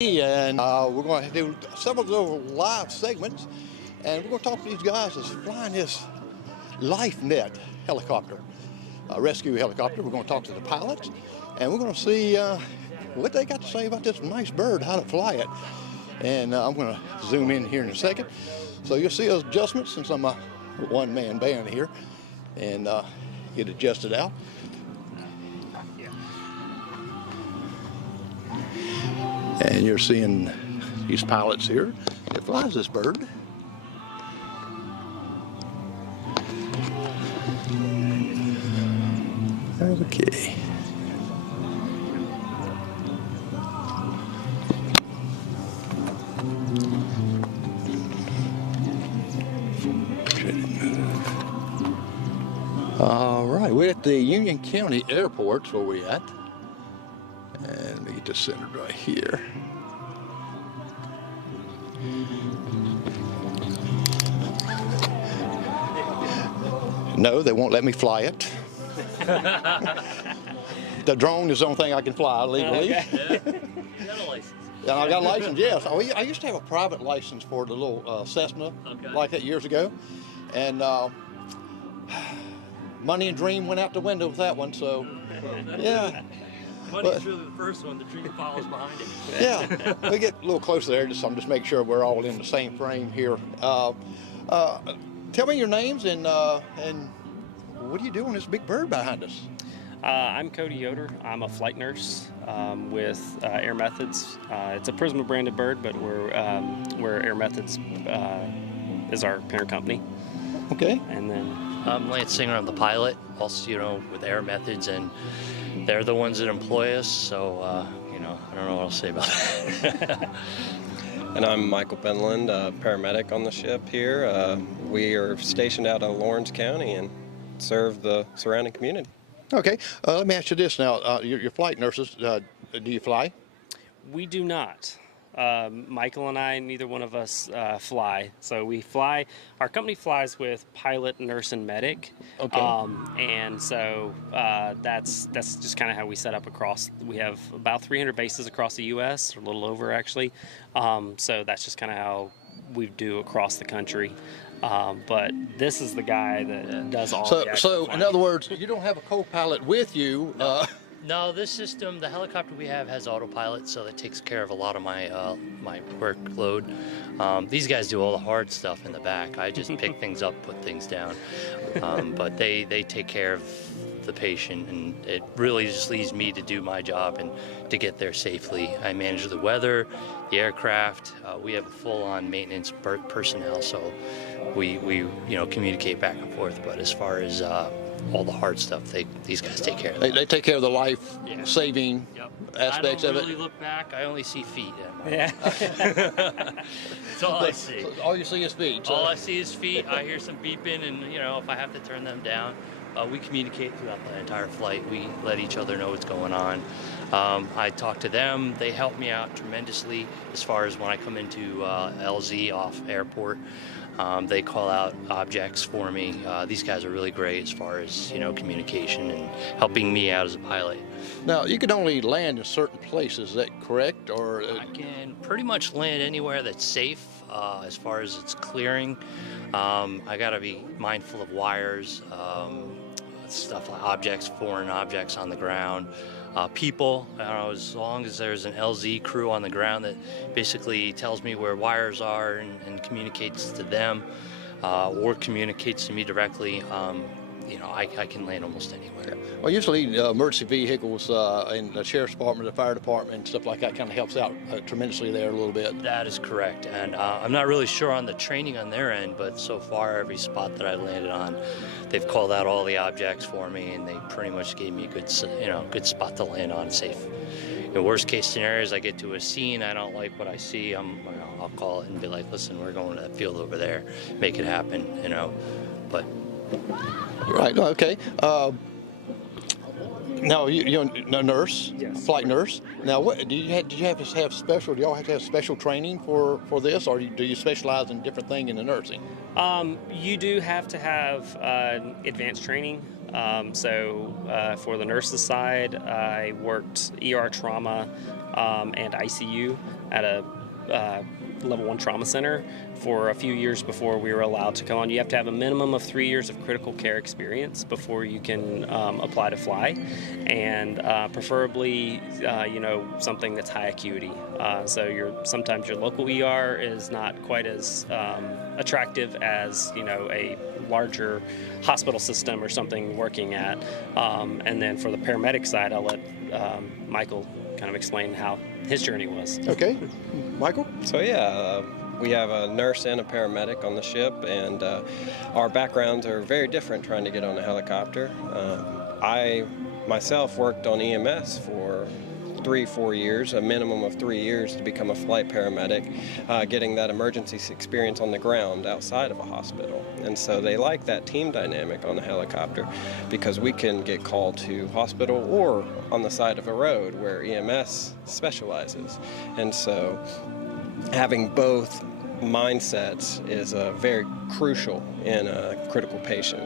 And we're going to do several little live segments, and we're going to talk to these guys that's flying this LifeNet helicopter, rescue helicopter. We're going to talk to the pilots, and we're going to see what they got to say about this nice bird, how to fly it. And I'm going to zoom in here in a second. So you'll see those adjustments since I'm a one-man band here, and get adjusted out. And you're seeing these pilots here. It flies this bird. Okay. All right, we're at the Union County Airport, where we're at. And let me get this centered right here. No, they won't let me fly it. The drone is the only thing I can fly legally. Okay. You got a license? And I got a license, yes. I used to have a private license for the little Cessna, like that years ago. And money and dream went out the window with that one, so yeah. Money's really the first one, the dream follows behind it. Yeah, we get a little closer there, I'm just making sure we're all in the same frame here. Tell me your names and what do you do on this big bird behind us? I'm Cody Yoder. I'm a flight nurse with Air Methods. It's a Prisma branded bird, but we're Air Methods is our parent company. Okay. And then I'm Lance Singer. I'm the pilot, also with Air Methods, and they're the ones that employ us. So I don't know what I'll say about that. And I'm Michael Penland, paramedic on the ship here. We are stationed out in Lawrence County and serve the surrounding community. Okay, let me ask you this now. Your flight nurses, do you fly? we do not. Michael and I, neither one of us fly. So we fly, our company flies with pilot, nurse, and medic. Okay. And so that's just kind of how we set up across. We have about 300 bases across the U.S., or a little over actually. So that's just kind of how we do across the country. But this is the guy that does all the So flying. in other words, you don't have a co-pilot with you. No, this system, the helicopter we have has autopilot, so that takes care of a lot of my my workload. These guys do all the hard stuff in the back. I just pick things up, put things down. But they take care of the patient, and it really just leaves me to do my job and to get there safely. I manage the weather, the aircraft. We have a full-on maintenance personnel, so we communicate back and forth. But as far as all the hard stuff, these guys take care of that. They take care of the life-saving aspects of it. I don't really look back. I only see feet. Yeah. That's all I see. All you see is feet. So. All I see is feet. I hear some beeping, and if I have to turn them down, we communicate throughout the entire flight. We let each other know what's going on. I talk to them. They help me out tremendously as far as when I come into LZ off airport. They call out objects for me. These guys are really great as far as communication and helping me out as a pilot. Now, you can only land in certain places, is that correct? Or I can pretty much land anywhere that's safe as far as it's clearing. I got to be mindful of wires, stuff like objects, foreign objects on the ground. People, as long as there's an LZ crew on the ground that basically tells me where wires are and communicates to them or communicates to me directly, I can land almost anywhere. Well, usually emergency vehicles in the sheriff's department, the fire department, and stuff like that kind of helps out tremendously there a little bit. That is correct, and I'm not really sure on the training on their end, but so far every spot that I've landed on, they've called out all the objects for me, and they pretty much gave me a good spot to land on, safe. In worst case scenarios, I get to a scene, I don't like what I see, I'll call it and be like, listen, we're going to that field over there, make it happen, but. Right. Okay. Now you're a nurse, Yes. flight nurse. Now, what did you have to have special? Do y'all have to have special training for this, or do you specialize in different things in the nursing? You do have to have advanced training. For the nurses side, I worked ER trauma and ICU. at a level 1 trauma center for a few years before we were allowed to come on. You have to have a minimum of 3 years of critical care experience before you can apply to fly, and preferably something that's high acuity. So sometimes your local ER is not quite as attractive as a larger hospital system or something working at. And then for the paramedic side, I'll let Michael kind of explain how his journey was. Okay, Michael? So yeah, we have a nurse and a paramedic on the ship, and our backgrounds are very different trying to get on a helicopter. I myself worked on EMS for 3-4 years, a minimum of 3 years to become a flight paramedic, getting that emergency experience on the ground outside of a hospital. And so they like that team dynamic on the helicopter because we can get called to hospital or on the side of a road where EMS specializes. And so having both mindsets is very crucial in a critical patient.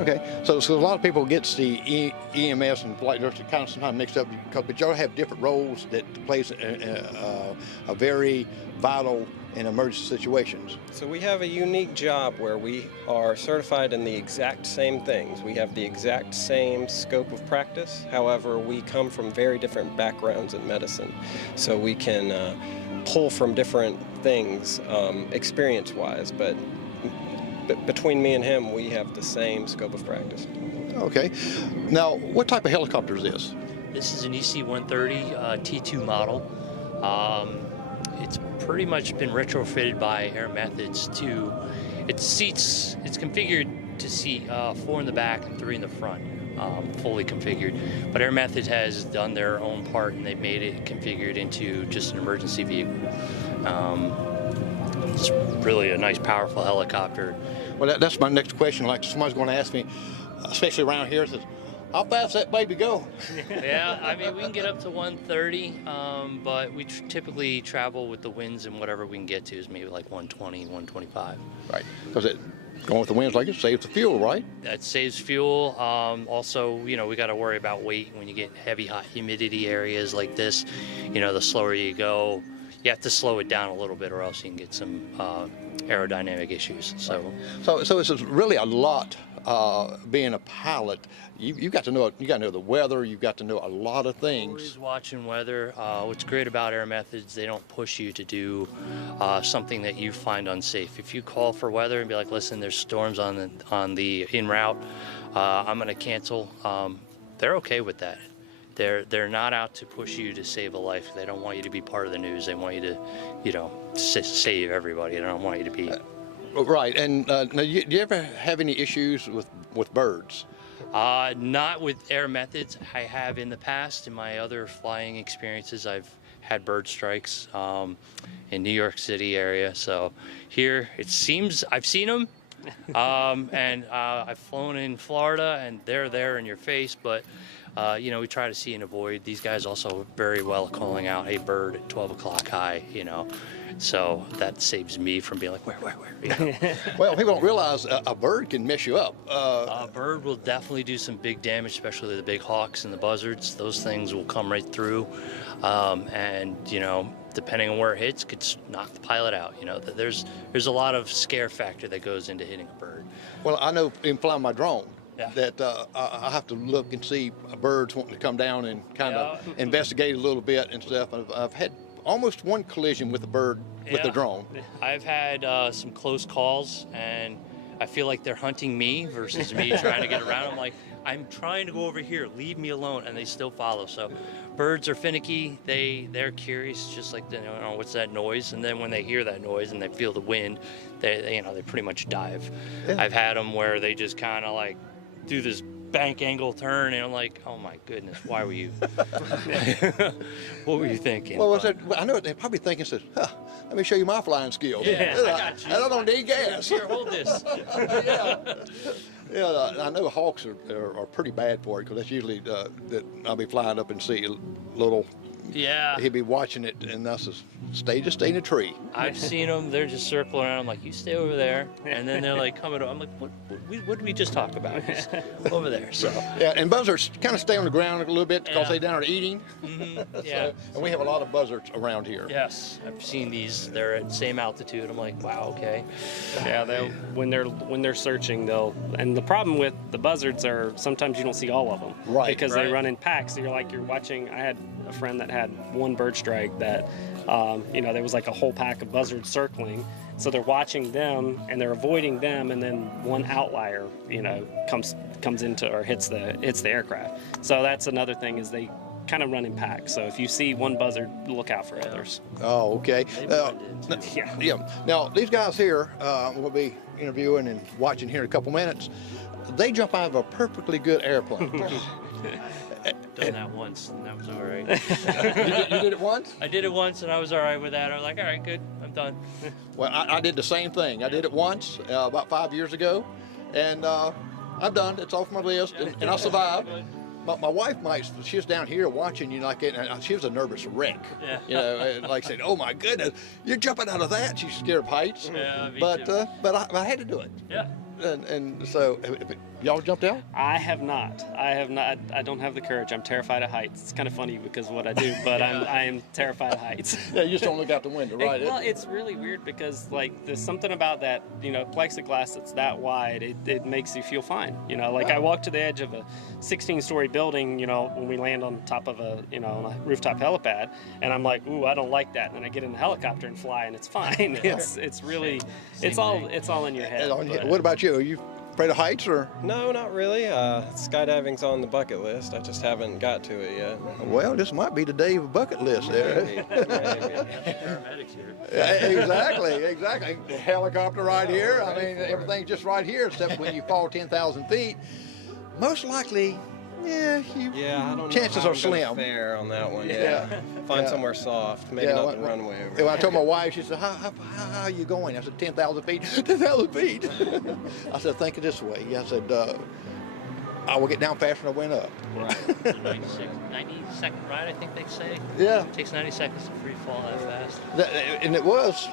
Okay, so a lot of people gets the EMS and flight nurse kind of sometimes mixed up, but y'all have different roles that plays a very vital in emergency situations. So we have a unique job where we are certified in the exact same things. We have the exact same scope of practice. However, we come from very different backgrounds in medicine. So we can pull from different things experience-wise, but between me and him, we have the same scope of practice. Okay. Now, what type of helicopter is this? This is an EC-130 T2 model. It's pretty much been retrofitted by Air Methods to, it's configured to seat 4 in the back and 3 in the front, fully configured. But Air Methods has done their own part, and they've made it configured into just an emergency vehicle. It's really a nice, powerful helicopter. Well, that's my next question. Like, somebody's going to ask me, especially around here, says, how fast that baby go? Yeah, I mean, we can get up to 130, but we typically travel with the winds, and whatever we can get to is maybe like 120, 125. Right, because going with the winds like it saves the fuel, right? That saves fuel. Also, we got to worry about weight when you get heavy, hot humidity areas like this. The slower you go, you have to slow it down a little bit, or else you can get some aerodynamic issues. So it's really a lot. Being a pilot, you got to know the weather. You've got to know a lot of things. Always watching weather. What's great about Air Methods, they don't push you to do something that you find unsafe. If you call for weather and be like, listen, there's storms on the en route, I'm going to cancel. They're okay with that. They're not out to push you to save a life. They don't want you to be part of the news. They want you to, save everybody. They don't want you to be. Right. And now, do you ever have any issues with birds? Not with Air Methods. I have in the past. In my other flying experiences, I've had bird strikes in New York City area. So here, it seems I've seen them. And I've flown in Florida, and they're there in your face, but we try to see and avoid. These guys also very well calling out a bird at 12 o'clock high, so that saves me from being like, where? Well, people don't realize a bird can mess you up. A bird will definitely do some big damage, especially the big hawks and the buzzards. Those things will come right through, and depending on where it hits, could knock the pilot out. There's a lot of scare factor that goes into hitting a bird. Well, I know in flying my drone, yeah, that I have to look and see birds wanting to come down and kind of investigate a little bit and stuff. I've had almost one collision with a bird with the drone. I've had some close calls, and I feel like they're hunting me versus me trying to get around. I'm like, I'm trying to go over here, leave me alone, and they still follow. So birds are finicky. They're curious, just like what's that noise? And then when they hear that noise and they feel the wind, they pretty much dive. Yeah. I've had them where they just kind of like do this bank angle turn, and I'm like, oh my goodness, why were you? What were you thinking? Well, I know they're probably thinking, let me show you my flying skills. Yeah, I got you. I don't need gas. Here, hold this. Yeah, I know hawks are pretty bad for it, because that's usually that I'll be flying up and see little Yeah. He'd be watching it, and us just stay in a tree. I've seen them. They're just circling around. I'm like, you stay over there, and then they're like coming. I'm like, what did we just talk about? He's over there. So. Yeah, and buzzards kind of stay on the ground a little bit because Yeah. they down there eating. Yeah. And we have a lot of buzzards around here. Yes, I've seen these. They're at same altitude. I'm like, wow, okay. Yeah, when they're searching, and the problem with the buzzards are sometimes you don't see all of them, Right, Because they right. run in packs. So you're watching. I had a friend that had one bird strike that, there was like a whole pack of buzzards circling. So they're watching them and they're avoiding them, and then one outlier, comes into or hits the aircraft. So that's another thing is they kind of run in packs. So if you see one buzzard, look out for others. Oh, okay. They blend in, too. Yeah. Yeah. Now, these guys here, we'll be interviewing and watching here in a couple minutes. They jump out of a perfectly good airplane. Done that once, and that was all right. You did it once? I did it once, and I was all right with that. I was like, all right, good, I'm done. Well, I did the same thing. I did it once about 5 years ago, and I'm done. It's off my list, and I survived. My wife she was down here watching, and she was a nervous wreck. Yeah. And like I said, oh my goodness, you're jumping out of that. She's scared of heights. Yeah, me but too. I had to do it. Yeah. And so, y'all jumped out? I have not. I don't have the courage. I'm terrified of heights. It's kind of funny because of what I do, but I am terrified of heights. Yeah, you just don't look out the window, right? Well, it's really weird because there's something about that, plexiglass that's that wide. It makes you feel fine. I walk to the edge of a 16-story building, when we land on top of on a rooftop helipad, and I'm like, ooh, I don't like that. And then I get in the helicopter and fly, and it's fine. It's really, it's all in your head. What about you? Are you afraid of heights or? No, not really. Skydiving's on the bucket list. I just haven't got to it yet. Well, this might be the day of a bucket list there. Maybe. Paramedics here. Exactly. The helicopter right here. I mean, everything's just right here, except when you fall 10,000 feet. Most likely, I don't know. Chances how are I'm gonna slim. fare on that one. Yeah. Find Yeah. somewhere soft. Maybe Yeah, not when- the runway over. When I told my wife, she said, how are you going? I said, 10,000 feet. 10,000 feet. I said, think of this way. I said, I will get down faster than I went up. Right. 90-second ride, I think they say. Yeah. It takes 90 seconds to free fall that fast. And it was,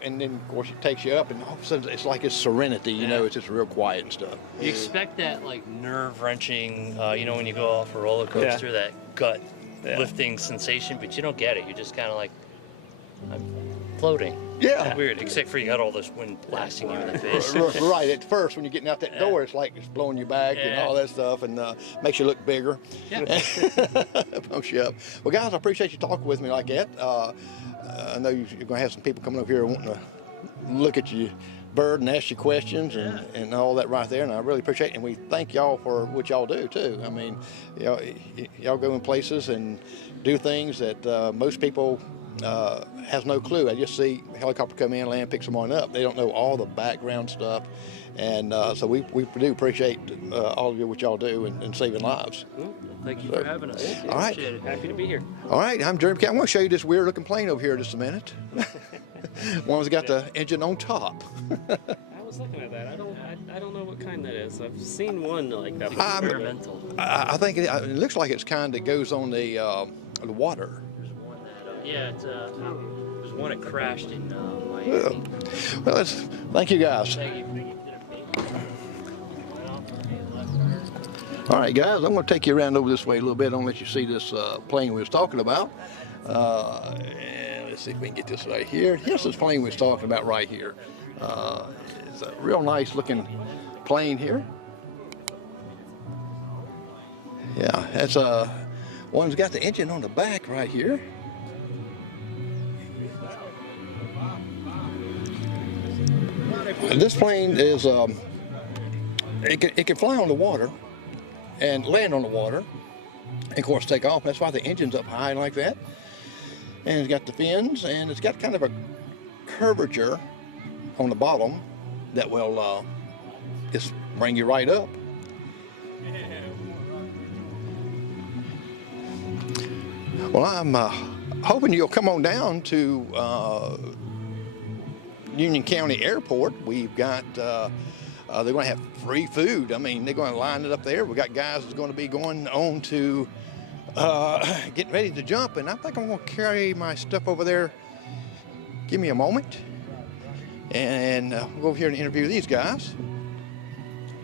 and then of course it takes you up, and all of a sudden it's like it's serenity, it's just real quiet and stuff. You expect that nerve-wraching, when you go off a roller coaster, that gut lifting sensation, but you don't get it. You're just kind of like, I'm floating. Yeah. It's weird, except for you got all this wind blasting you in the face. Right, at first when you're getting out that door, it's like it's blowing you back and all that stuff, and makes you look bigger. Yeah. Pumps you up. Well, guys, I appreciate you talking with me like that. I know you're going to have some people coming over here wanting to look at your bird and ask you questions and all that right there, and I really appreciate it. And we thank y'all for what y'all do too. I mean, y'all go in places and do things that most people has no clue. I just see a helicopter come in, land, pick someone up. They don't know all the background stuff, and so we do appreciate all of you what y'all do in saving lives. Thank you for having us. All right. Appreciate it. Happy to be here. All right, I'm Jeremy. I'm going to show you this weird looking plane over here in just a minute. One's got the engine on top. I was looking at that. I don't know what kind that is. I've seen one like that. Experimental. I think it looks like it's kind that goes on the water. There's one that, there's one that crashed in Miami. Well, thank you guys. Thank you. All right, guys, I'm going to take you around over this way a little bit. I'm going to let you see this plane we was talking about. And let's see if we can get this right here. Here's this plane we was talking about right here. It's a real nice looking plane here. Yeah, that's one's got the engine on the back right here. And this plane is it can fly on the water and land on the water, and of course take off. That's why the engine's up high like that. And it's got the fins, and it's got kind of a curvature on the bottom that will just bring you right up. Well, I'm hoping you'll come on down to Union County Airport. We've got they're going to have free food. I mean, they're going to line it up there. We got guys that's going to be going on to getting ready to jump, and I think I'm going to carry my stuff over there. Give me a moment, and we'll go over here and interview these guys.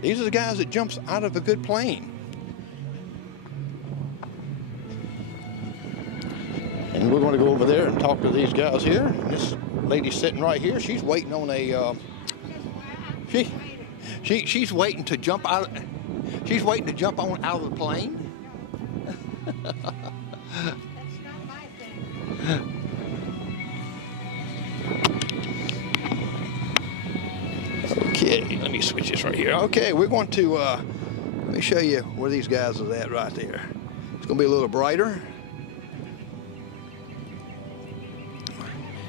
These are the guys that jumps out of a good plane. And we're going to go over there and talk to these guys here. And this lady's sitting right here. She's waiting on a. She's waiting to jump out. She's waiting to jump on out of the plane. Okay, let me switch this right here. Okay, we're going to let me show you where these guys are at right there. It's going to be a little brighter.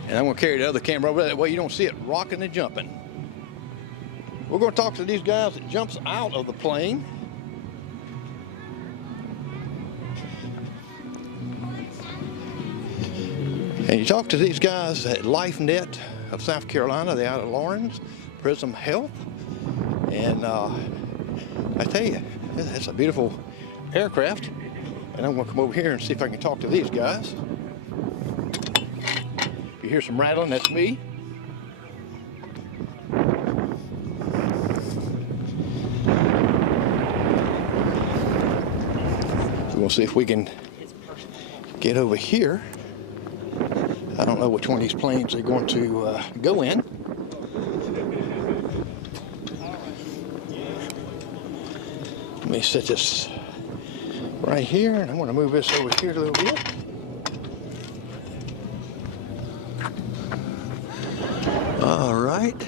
And I'm going to carry the other camera over that way you don't see it rocking and jumping. We're going to talk to these guys that jumps out of the plane. And you talk to these guys at LifeNet of South Carolina. They're out of Lawrence, Prism Health. And I tell you, that's a beautiful aircraft. And I'm going to come over here and see if I can talk to these guys. If you hear some rattling, that's me. So we'll see if we can get over here. I don't know which one of these planes they're going to go in. Let me set this right here, and I'm going to move this over here a little bit. All right.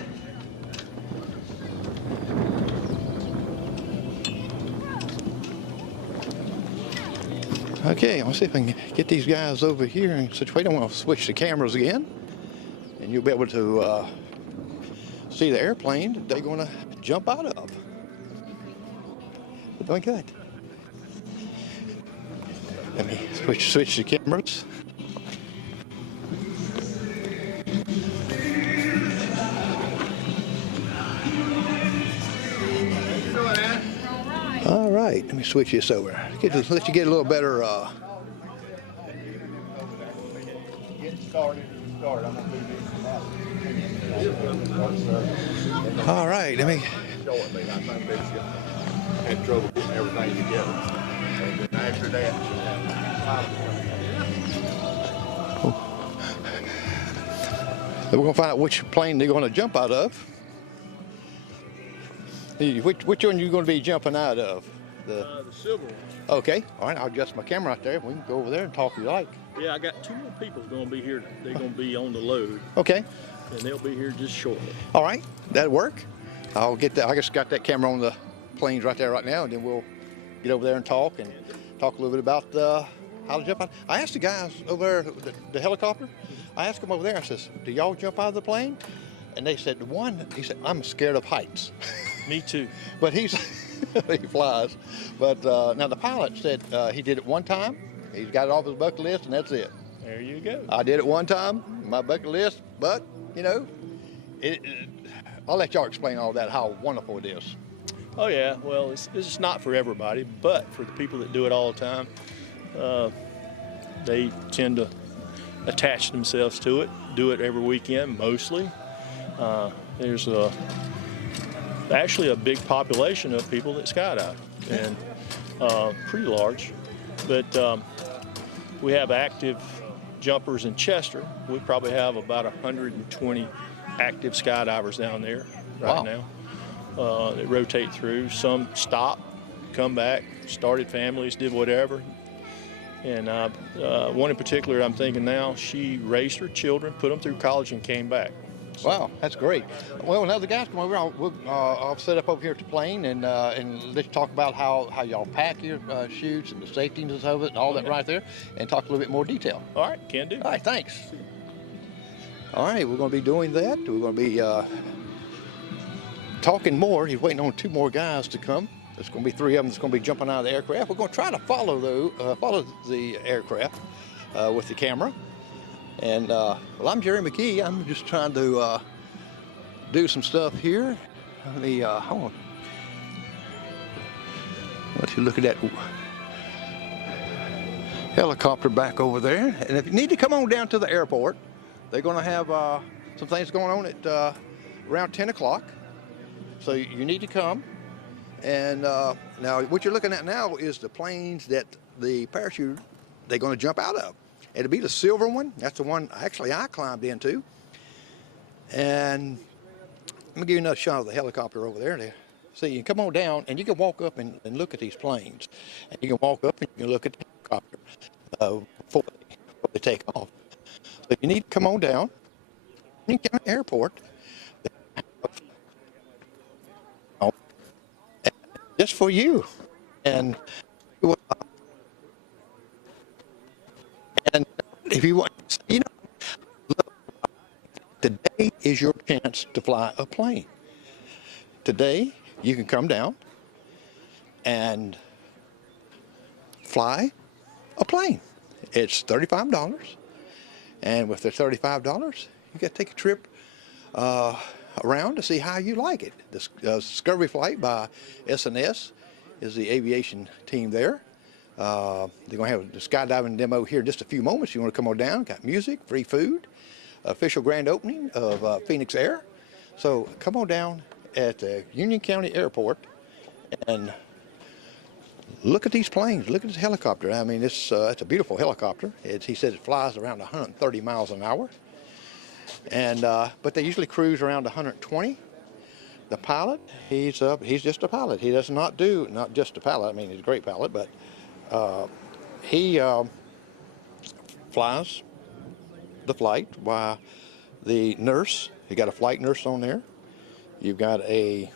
Okay, I'm gonna see if I can get these guys over here in such a way. I'm gonna switch the cameras again, and you'll be able to see the airplane that they're gonna jump out of. They're doing good. Let me switch the cameras. All right, let me switch this over. Let you get a little better. Get started. All right, let me. Shortly, I think they had trouble getting everything together. And then after that, We're gonna find out which plane they're gonna jump out of. Which one are you going to be jumping out of? the silver one. Okay, all right, I'll adjust my camera right there. We can go over there and talk if you like. Yeah, I got 2 more people going to be here. They're going to be on the load, Okay, and they'll be here just shortly. all right, that'll work. I'll get that. I just got that camera on the planes right there right now, and then we'll get over there and talk a little bit about how to jump out. I asked the guys over there, the helicopter, I asked them over there, I says, do y'all jump out of the plane? And they said, he said, I'm scared of heights. Me too. But he flies. But now the pilot said he did it one time. He's got it off his bucket list, and that's it. There you go. I did it one time, my bucket list, but, you know, I'll let y'all explain all that, how wonderful it is. Oh yeah, well, it's just not for everybody, but for the people that do it all the time, they tend to attach themselves to it, do it every weekend mostly. There's actually a big population of people that skydive, and pretty large. But we have active jumpers in Chester. We probably have about 120 active skydivers down there right now that rotate through. Some stop, come back, started families, did whatever. And one in particular I'm thinking now, she raised her children, put them through college, and came back. So, wow, that's great. Well, now the guys come over, I'll set up over here at the plane and let's talk about how y'all pack your chutes and the safetiness of it and all that right there, and talk a little bit more detail. all right, can do. All right, thanks. All right, we're going to be doing that. We're going to be talking more. He's waiting on 2 more guys to come. There's going to be 3 of them that's going to be jumping out of the aircraft. We're going to try to follow the aircraft with the camera. And well, I'm Jerry McKee. I'm just trying to do some stuff here. Let me hold on. Let you look at that. helicopter back over there. And if you need to come on down to the airport, they're going to have some things going on at around 10 o'clock. So you need to come. And now what you're looking at now is the planes that the parachute, they're going to jump out of. It'll be the silver one. That's the one actually I climbed into. And let me give you another shot of the helicopter over there. See, you can come on down and you can walk up and look at these planes. And you can walk up and you can look at the helicopter before they take off. So you need to come on down. You can get to the airport. Just for you. And if you want, you know, look, today is your chance to fly a plane. Today, you can come down and fly a plane. It's $35, and with the $35, you got to take a trip around to see how you like it. This Discovery Flight by S&S is the aviation team there. They're going to have the skydiving demo here in just a few moments. You want to come on down, got music, free food, official grand opening of Fenix Air. So come on down at the Union County Airport and look at these planes, look at this helicopter. I mean, it's a beautiful helicopter. He says it flies around 130 miles an hour. And but they usually cruise around 120. The pilot, he's just a pilot. He does not just a pilot. I mean, he's a great pilot, but he flies the flight while the nurse, you got a flight nurse on there. You've got not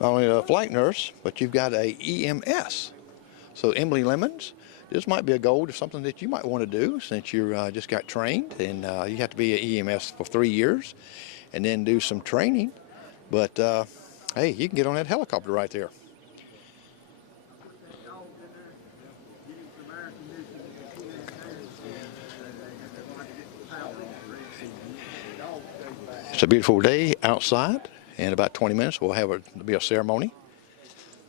only a flight nurse, but you've got a EMS. So Emily Lemons, this might be a goal to something that you might want to do since you just got trained, and you have to be an EMS for 3 years and then do some training. But hey, you can get on that helicopter right there. It's a beautiful day outside. In about 20 minutes, there'll be a ceremony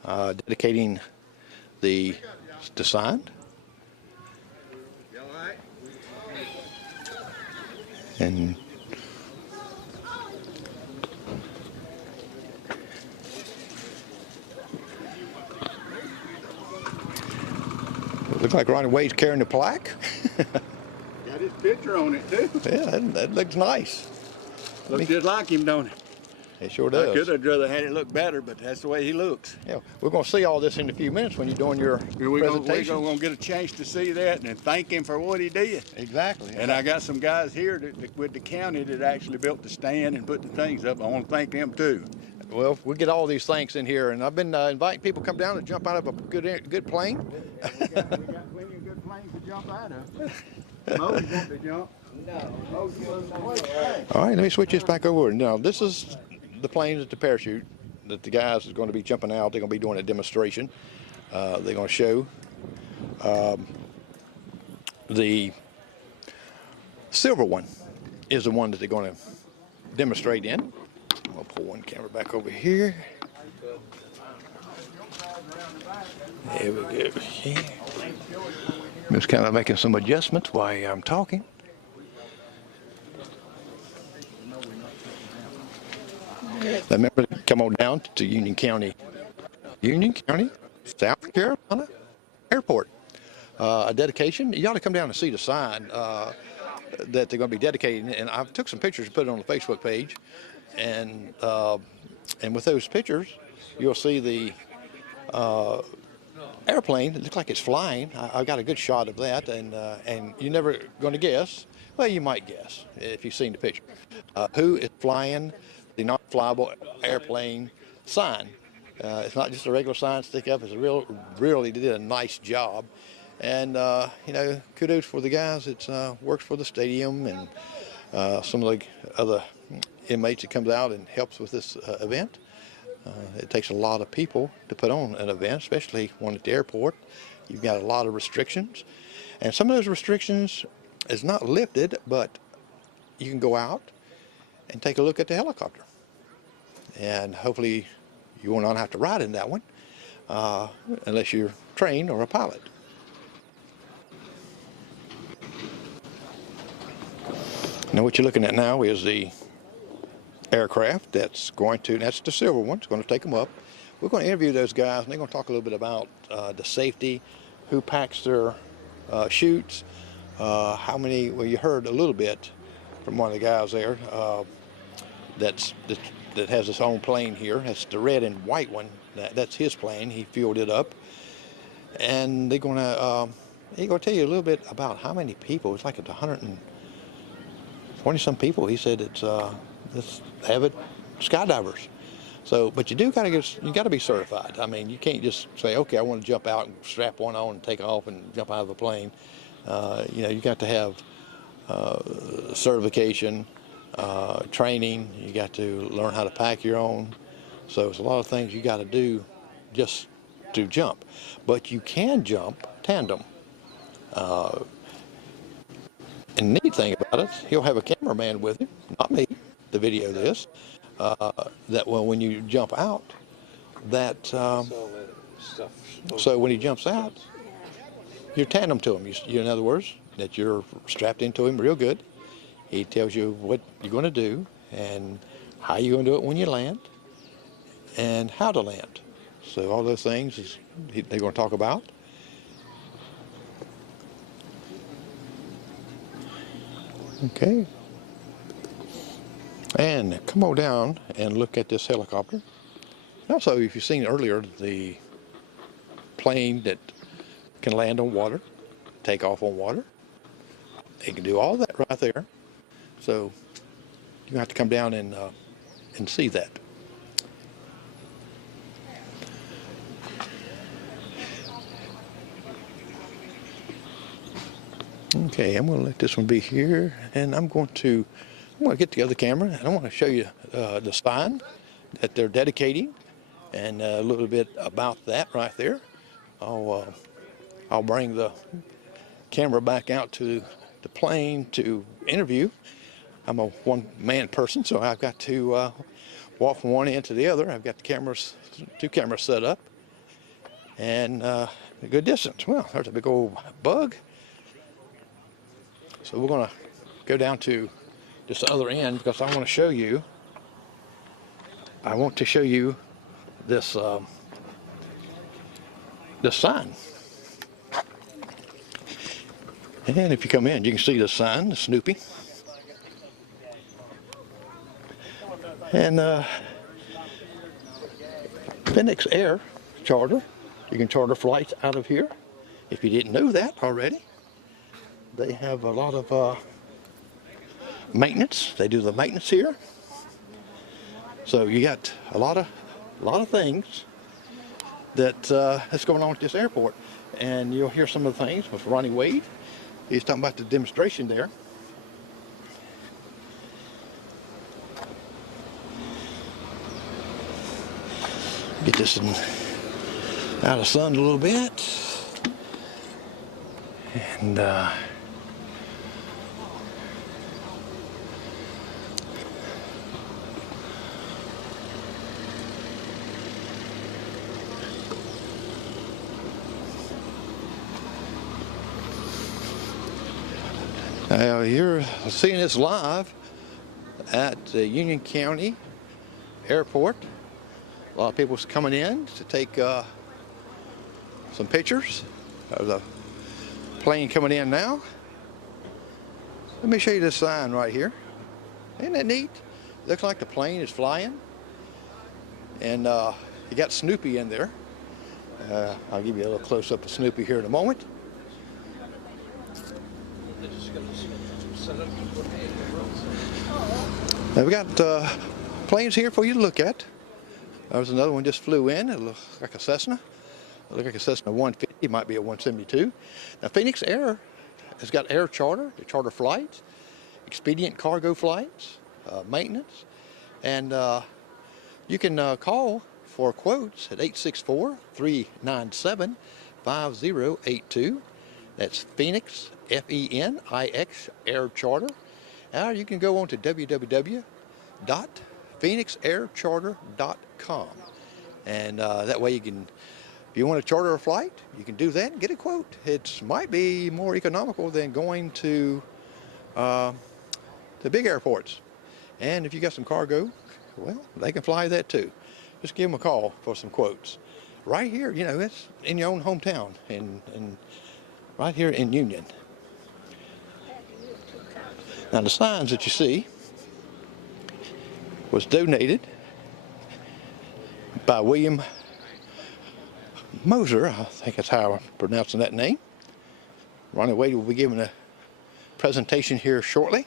dedicating the sign. And it looks like Ronnie Wade's carrying the plaque. Got his picture on it too. Yeah, that looks nice. Looks just like him, don't it? It sure does. I could have rather had it look better, but that's the way he looks. Yeah, we're going to see all this in a few minutes when you're doing your presentation. We're going to get a chance to see that and thank him for what he did. Exactly. And I got some guys here with the county that actually built the stand and put the things up. I want to thank them too. Well, we get all these thanks in here, and I've been inviting people to come down and jump out of a good plane. We got plenty of good planes to jump out of. Moses won't to jump. No. All right, let me switch this back over. Now, this is the planes at the parachute that the guys is going to be jumping out. They're going to be doing a demonstration. They're going to show the silver one is the one that they're going to demonstrate in. I'm going to pull one camera back over here. There we go. Yeah. I'm just kind of making some adjustments while I'm talking. Remember to come on down to Union County, South Carolina Airport. A dedication. You ought to come down and see the sign that they're going to be dedicating. And I took some pictures and put it on the Facebook page. And with those pictures, you'll see the airplane. It looks like it's flying. I got a good shot of that, and you're never going to guess. Well, you might guess if you've seen the picture. Who is flying the non-flyable airplane sign? It's not just a regular sign stick up. It's really did a nice job. And you know, kudos for the guys that works for the stadium and some of the other inmates that comes out and helps with this event. It takes a lot of people to put on an event, especially one at the airport. You've got a lot of restrictions, and some of those restrictions is not lifted, but you can go out and take a look at the helicopter, and hopefully you will not have to ride in that one unless you're trained or a pilot. Now what you're looking at now is the aircraft that's the silver one. It's going to take them up. We're going to interview those guys, and they're going to talk a little bit about the safety, who packs their chutes, how many. Well, you heard a little bit from one of the guys there that has his own plane here. That's the red and white one. That's his plane. He fueled it up, and he's going to tell you a little bit about how many people. It's like 120 some people. He said it's avid skydivers. So, but you got to be certified. I mean, you can't just say, okay, I want to jump out and strap one on and take off and jump out of a plane. You got to have certification, training. You got to learn how to pack your own. So it's a lot of things you got to do just to jump. But you can jump tandem. And the neat thing about it, he'll have a cameraman with him, not me, to video this. That when you jump out, so when he jumps out, you're tandem to him. In other words, that you're strapped into him real good. He tells you what you're going to do and how you're going to do it when you land and how to land. So all those things they're going to talk about. Okay. And come on down and look at this helicopter. Also, if you've seen earlier, the plane that can land on water, take off on water, it can do all that right there. So you have to come down and see that. Okay, I'm going to let this one be here, and I'm going to get the other camera, and I want to show you the sign that they're dedicating, and a little bit about that right there. I'll bring the camera back out to the plane to interview. I'm a one-man person, so I've got to walk from one end to the other. I've got the two cameras set up, and a good distance. Well, there's a big old bug. So we're going to go down to just the other end because I want to show you. I want to show you this this sign. And if you come in, you can see the sign, the Snoopy. And Fenix Air Charter. You can charter flights out of here. If you didn't know that already. They have a lot of maintenance. They do the maintenance here. So you got a lot of things that's going on at this airport. And you'll hear some of the things with Ronnie Wade. He's talking about the demonstration there. Get this out of the sun a little bit. And you're seeing this live at Union County Airport. A lot of people coming in to take some pictures of the plane coming in now. Let me show you this sign right here. Isn't that neat? Looks like the plane is flying. And you got Snoopy in there. I'll give you a little close-up of Snoopy here in a moment. Now we got planes here for you to look at. There's another one just flew in. It looks like a Cessna. It looks like a Cessna 150. It might be a 172. Now Fenix Air has got air charter, charter flights, expedient cargo flights, maintenance, and you can call for quotes at 864-397-5082. That's Fenix, F-E-N-I-X, Air Charter. Or you can go on to www.fenixaircharter.com. And that way you can, if you want to charter a flight, you can do that and get a quote. It might be more economical than going to the the big airports. And if you got some cargo, well, they can fly that too. Just give them a call for some quotes. Right here, you know, it's in your own hometown, and right here in Union. Now the signs that you see was donated by William Moser, I think that's how I'm pronouncing that name. Ronnie Wade will be giving a presentation here shortly,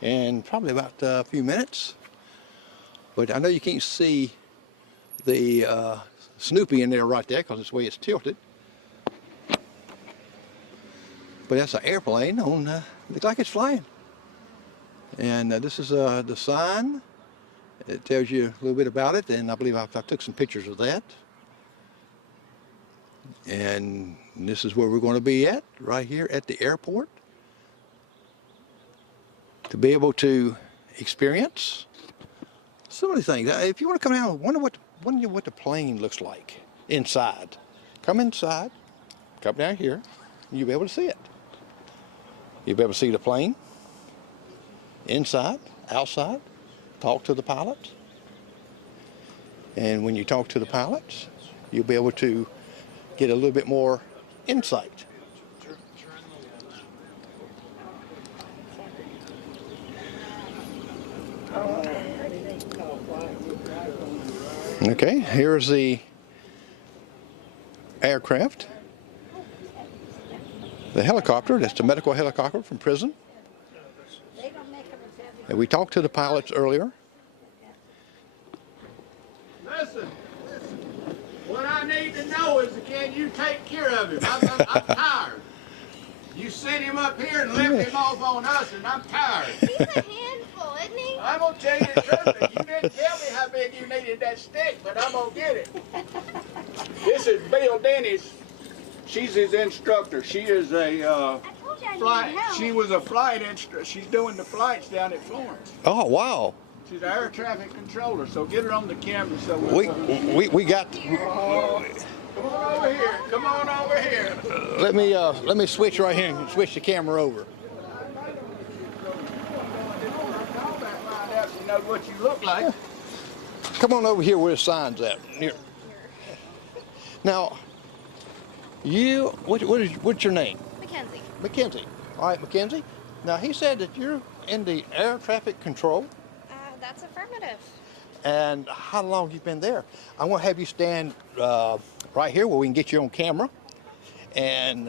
in probably about a few minutes. But I know you can't see the Snoopy in there right there because it's the way it's tilted. But that's an airplane on, looks like it's flying. And this is the sign. It tells you a little bit about it, and I believe I took some pictures of that. And this is where we're going to be at, right here at the airport, to be able to experience some of these things. If you want to come down and wonder what the plane looks like inside, come inside, come down here, and you'll be able to see it. You'll be able to see the plane inside, outside, talk to the pilots. And when you talk to the pilots, you'll be able to get a little bit more insight. Okay, here's the aircraft. The helicopter, that's the medical helicopter from prison. And we talked to the pilots earlier. Listen, what I need to know is, can you take care of him? I'm tired. You sent him up here and left him off on us, and I'm tired. He's a handful, isn't he? I'm going to tell you the truth. You didn't tell me how big you needed that stick, but I'm going to get it. This is Bill Dennis. She's his instructor. She is a she was a flight instructor. She's doing the flights down at Florence. Oh, wow. She's an air traffic controller, so get her on the camera so We got. Come on over here. Come on over here. Let me switch right here and switch the camera over. Find out you know what you look like. Come on over here where the sign's at. Here. Now, what's your name? Mackenzie. Mackenzie. All right, Mackenzie. Now he said that you're in the air traffic control. That's affirmative. And how long have you been there? I'm going to have you stand right here where we can get you on camera. And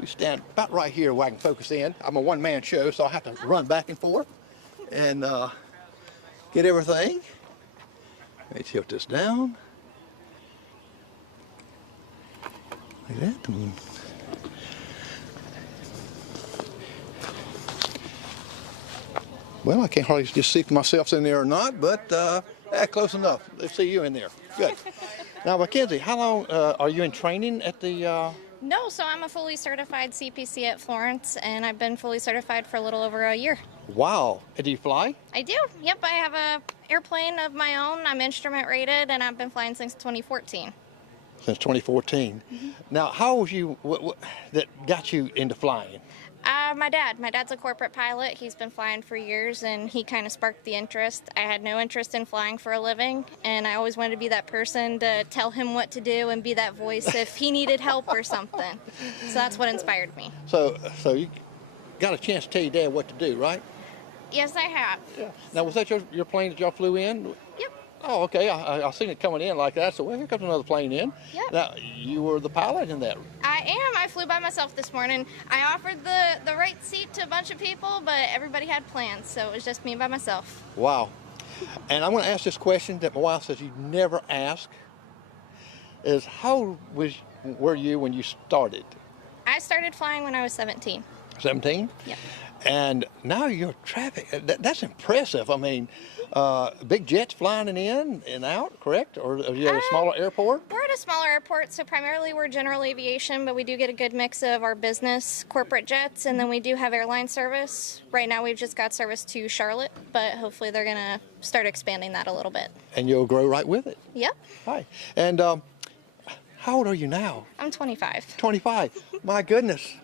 we stand about right here where I can focus in. I'm a one-man show, so I have to run back and forth and get everything. Let me tilt this down. Like that. Well, I can't hardly just see if myself's in there or not, but close enough. Let's see you in there. Good. Now, Mackenzie, how long are you in training at the... No, so I'm a fully certified CPC at Florence, and I've been fully certified for a little over a year. Wow. And do you fly? I do. Yep, I have a airplane of my own. I'm instrument rated, and I've been flying since 2014. Since 2014. Mm-hmm. Now, how was you, what that got you into flying? My dad's a corporate pilot. He's been flying for years, and he kind of sparked the interest. I had no interest in flying for a living, and I always wanted to be that person to tell him what to do and be that voice if he needed help or something. So that's what inspired me. So you got a chance to tell your dad what to do, right? Yes, I have. Yeah. Now, was that your plane that y'all flew in? Yep. Oh, okay. I seen it coming in like that, so well, here comes another plane in. Yep. Now, you were the pilot in that? I am. I flew by myself this morning. I offered the right seat to a bunch of people, but everybody had plans, so it was just me by myself. Wow. And I'm going to ask this question that my wife says you never ask, is how were you when you started? I started flying when I was 17. 17? Yep. And now you're traffic. That's impressive. I mean, big jets flying in and out, correct? Or are you at a smaller airport? We're at a smaller airport, so primarily we're general aviation, but we do get a good mix of our business corporate jets, and then we do have airline service. Right now we've just got service to Charlotte, but hopefully they're going to start expanding that a little bit. And you'll grow right with it. Yep. Hi. And how old are you now? I'm 25. 25. My goodness.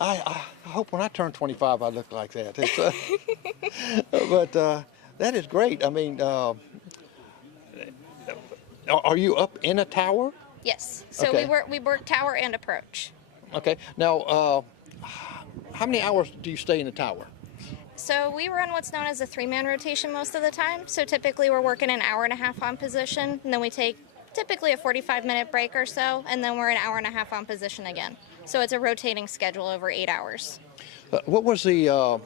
I hope when I turn 25 I look like that. But that is great. I mean, are you up in a tower? Yes. So Okay. we work tower and approach. Okay. Now, how many hours do you stay in the tower? So we run what's known as a 3-man rotation most of the time. So typically we're working an hour and a half on position, and then we take typically a 45-minute break or so, and then we're an hour and a half on position again. So it's a rotating schedule over 8 hours. What was the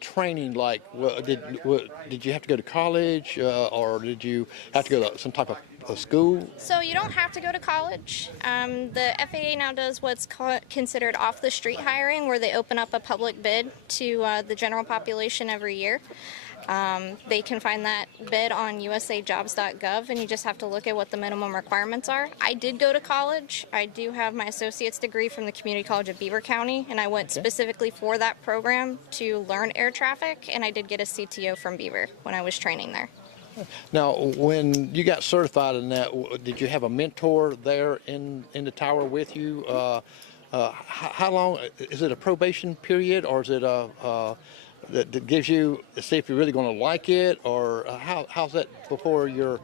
training like? Did you have to go to college, or did you have to go to some type of school? So you don't have to go to college. The FAA now does what's considered off-the-street hiring, where they open up a public bid to the general population every year. They can find that bid on usajobs.gov, and you just have to look at what the minimum requirements are. I did go to college. I do have my associate's degree from the Community College of Beaver County, and I went specifically for that program to learn air traffic, and I did get a CTO from Beaver when I was training there. Now, when you got certified in that, did you have a mentor there in the tower with you? How long, is it a probation period, or is it that gives you to see if you're really going to like it, or how's that before you're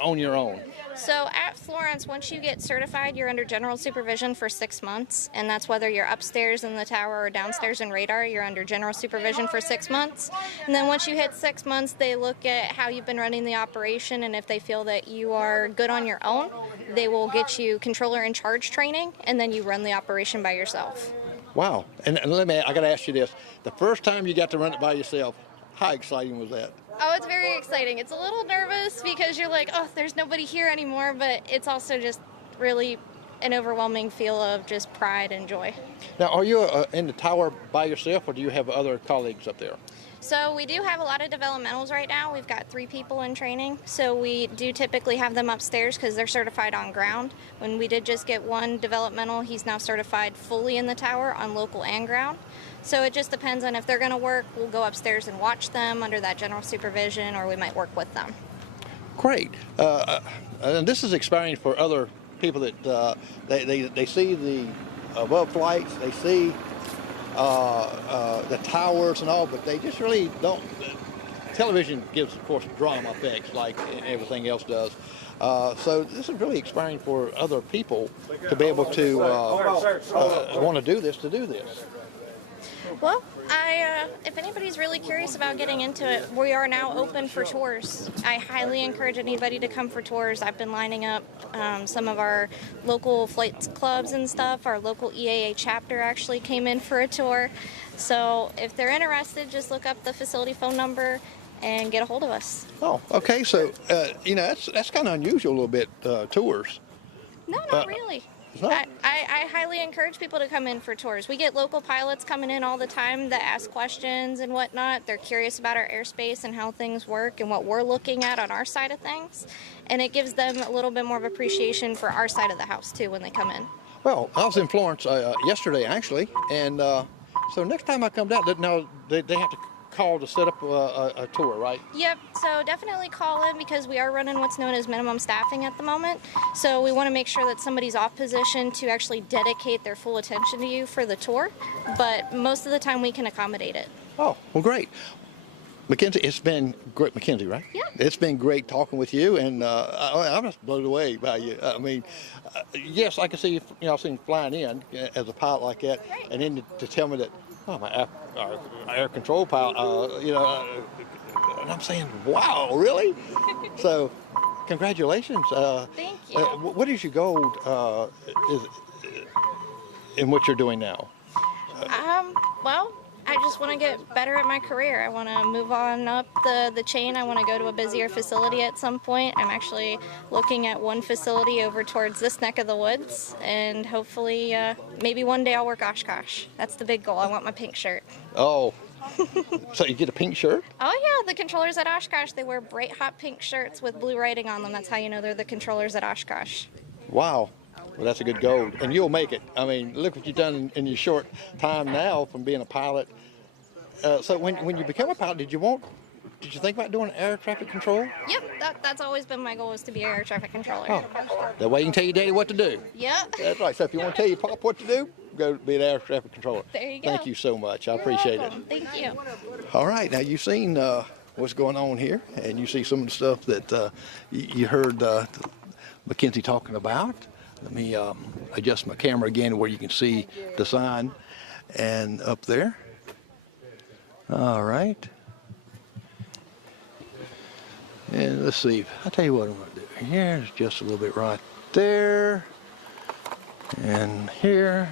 on your own? So at Florence, once you get certified, you're under general supervision for 6 months, and that's whether you're upstairs in the tower or downstairs in radar. You're under general supervision for 6 months, and then once you hit 6 months, they look at how you've been running the operation, and if they feel that you are good on your own, they will get you controller in charge training, and then you run the operation by yourself. Wow. And I got to ask you this. The first time you got to run it by yourself, how exciting was that? Oh, it's very exciting. It's a little nervous because you're like, oh, there's nobody here anymore, but it's also just really an overwhelming feel of just pride and joy. Now, are you in the tower by yourself, or do you have other colleagues up there? So we do have a lot of developmentals right now. We've got 3 people in training. So we do typically have them upstairs because they're certified on ground. When we did just get one developmental, he's now certified fully in the tower on local and ground. So it just depends on if they're going to work. We'll go upstairs and watch them under that general supervision, or we might work with them. Great. And this is exciting for other people that they see the above flights, they see the towers and all, but they just really don't. Television gives, of course, drama effects like everything else does. So this is really inspiring for other people to be able to want to do this. Well, if anybody's really curious about getting into it, we are now open for tours. I highly encourage anybody to come for tours. I've been lining up some of our local flight clubs and stuff. Our local EAA chapter actually came in for a tour. So if they're interested, just look up the facility phone number and get a hold of us. Oh, okay. So, that's kind of unusual a little bit, tours. No, not really. I highly encourage people to come in for tours. We get local pilots coming in all the time that ask questions and whatnot. They're curious about our airspace and how things work and what we're looking at on our side of things. And it gives them a little bit more of appreciation for our side of the house, too, when they come in. Well, I was in Florence yesterday, actually, and so next time I come down, now they have to call to set up a tour, right? Yep, so definitely call in because we are running what's known as minimum staffing at the moment. So we want to make sure that somebody's off position to actually dedicate their full attention to you for the tour, but most of the time we can accommodate it. Oh, well, great. Mackenzie, it's been great. Mackenzie, right? Yeah. It's been great talking with you, and I'm just blown away by you. I mean, yes, I can see you, I've seen you flying in as a pilot like that, Right. and then to tell me that, oh, my air control pilot, and I'm saying, wow, really? So, congratulations. Thank you. What is your goal in what you're doing now? Well, I just want to get better at my career. I want to move on up the chain. I want to go to a busier facility at some point. I'm actually looking at one facility over towards this neck of the woods, and hopefully maybe one day I'll work Oshkosh. That's the big goal. I want my pink shirt. Oh, so you get a pink shirt? Oh yeah, the controllers at Oshkosh, they wear bright hot pink shirts with blue writing on them. That's how you know they're the controllers at Oshkosh. Wow. Well, that's a good goal, and you'll make it. I mean, look what you've done in your short time now from being a pilot. So when you became a pilot, did you want did you think about doing air traffic control? Yep, that's always been my goal, is to be an air traffic controller. Oh, that way you can tell your daddy what to do. Yep. That's right. So if you want to tell your pop what to do, go be an air traffic controller. There you go. Thank you so much. I appreciate it. Thank you. All right. Now you've seen what's going on here, and you see some of the stuff that you heard Mackenzie talking about. Let me adjust my camera again to where you can see the sign and up there. All right. And let's see. I'll tell you what I'm going to do. Here's just a little bit right there. And here.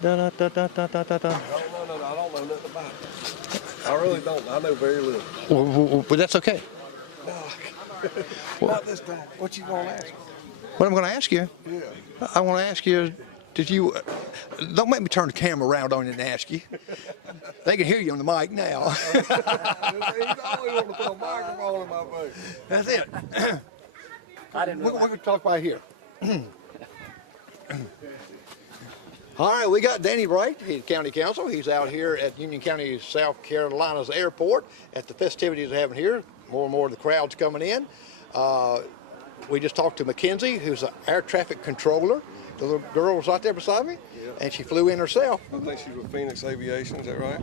Da, da, da, da, da, da, da, da. No, I don't know nothing about it. I really don't. I know very little. Well, but that's okay. No, not this time. What you gonna ask me? What I'm going to ask you, Yeah. I want to ask you, did you, don't make me turn the camera around on you and ask you. They can hear you on the mic now. He's always want to put a microphone in my face. That's it. We're going to talk right here. All right, we got Danny Wright, he's county council. He's out here at Union County, South Carolina's airport at the festivities they're having here. More and more of the crowds coming in. We just talked to Mackenzie, who's an air traffic controller. The little girl was right there beside me, and she flew in herself. I think she's with Fenix Aviation. Is that right?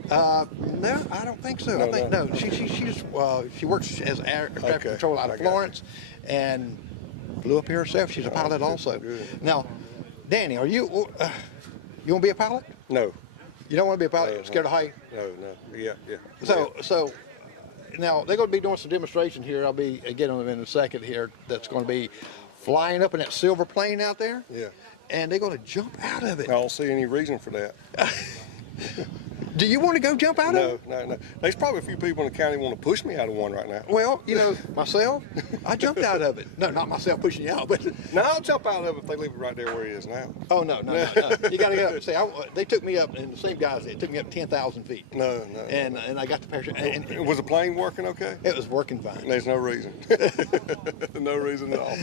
No, I don't think so. No, I think no. no. She works as air traffic controller out of Florence, and flew up here herself. She's a pilot also. Good. Now, Danny, are you you want to be a pilot? No. You don't want to be a pilot? No, Scared of height? No. Yeah. So now they're going to be doing some demonstration here. I'll be getting on them in a second here. That's going to be flying up in that silver plane out there. Yeah. And they're going to jump out of it. I don't see any reason for that. Do you want to go jump out of it? No. There's probably a few people in the county want to push me out of one right now. Well, you know, myself, I jumped out of it. No, not myself pushing you out, but No, I'll jump out of it if they leave it right there where he is now. oh no. You got to get up. See, they took me up, and the same guys did. It took me up 10,000 feet. No. And I got the parachute, and Was the plane working okay? it was working fine. There's no reason. No reason at all.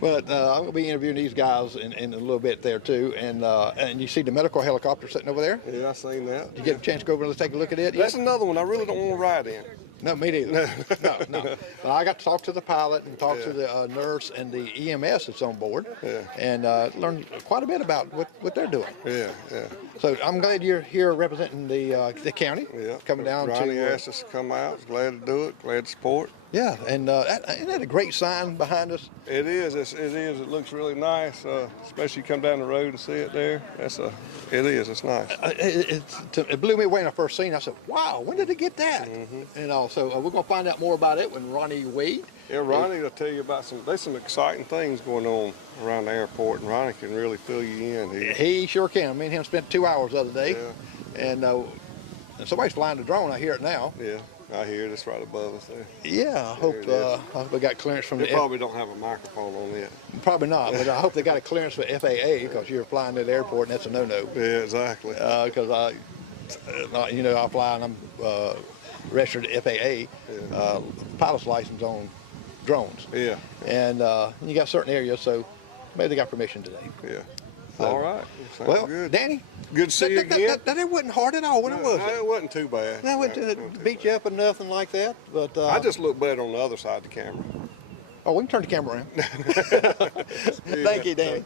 But I'm going to be interviewing these guys in a little bit there too, and you see the medical helicopter sitting over there. Yeah, I seen that. Did you get a chance to go over and take a look at it? That's another one I really don't want to ride in. No, me neither. No. Well, I got to talk to the pilot and talk to the nurse and the EMS that's on board, and learn quite a bit about what they're doing. Yeah. So I'm glad you're here representing the county, coming down Ronnie to. asked us to come out. Glad to do it. Glad to support. Yeah, and isn't that a great sign behind us? It is. It looks really nice, especially you come down the road to see it there. It is. It's nice. It blew me away when I first seen it. I said, wow, when did they get that? And also, we're going to find out more about it when Ronnie Wade. Yeah, Ronnie will tell you about there's some exciting things going on around the airport, and Ronnie can really fill you in. He sure can. Me and him spent 2 hours the other day, and somebody's flying the drone. I hear it now. Yeah, I hear it. It's right above us there. Yeah, I hope they got clearance from They probably don't have a microphone on it. Probably not, but I hope they got a clearance for FAA, because you're flying to the airport and that's a no-no. Yeah, exactly. Because I fly and I'm registered to FAA, pilot's license on drones. Yeah. And you got certain areas, so maybe they got permission today. Yeah. So, all right. Sounds well, good. Danny, good to see you again. That wasn't hard at all. When it was. No, it wasn't too bad. No, it didn't beat you up or nothing like that. But I just look better on the other side of the camera. Oh, we can turn the camera around. Thank you, Danny.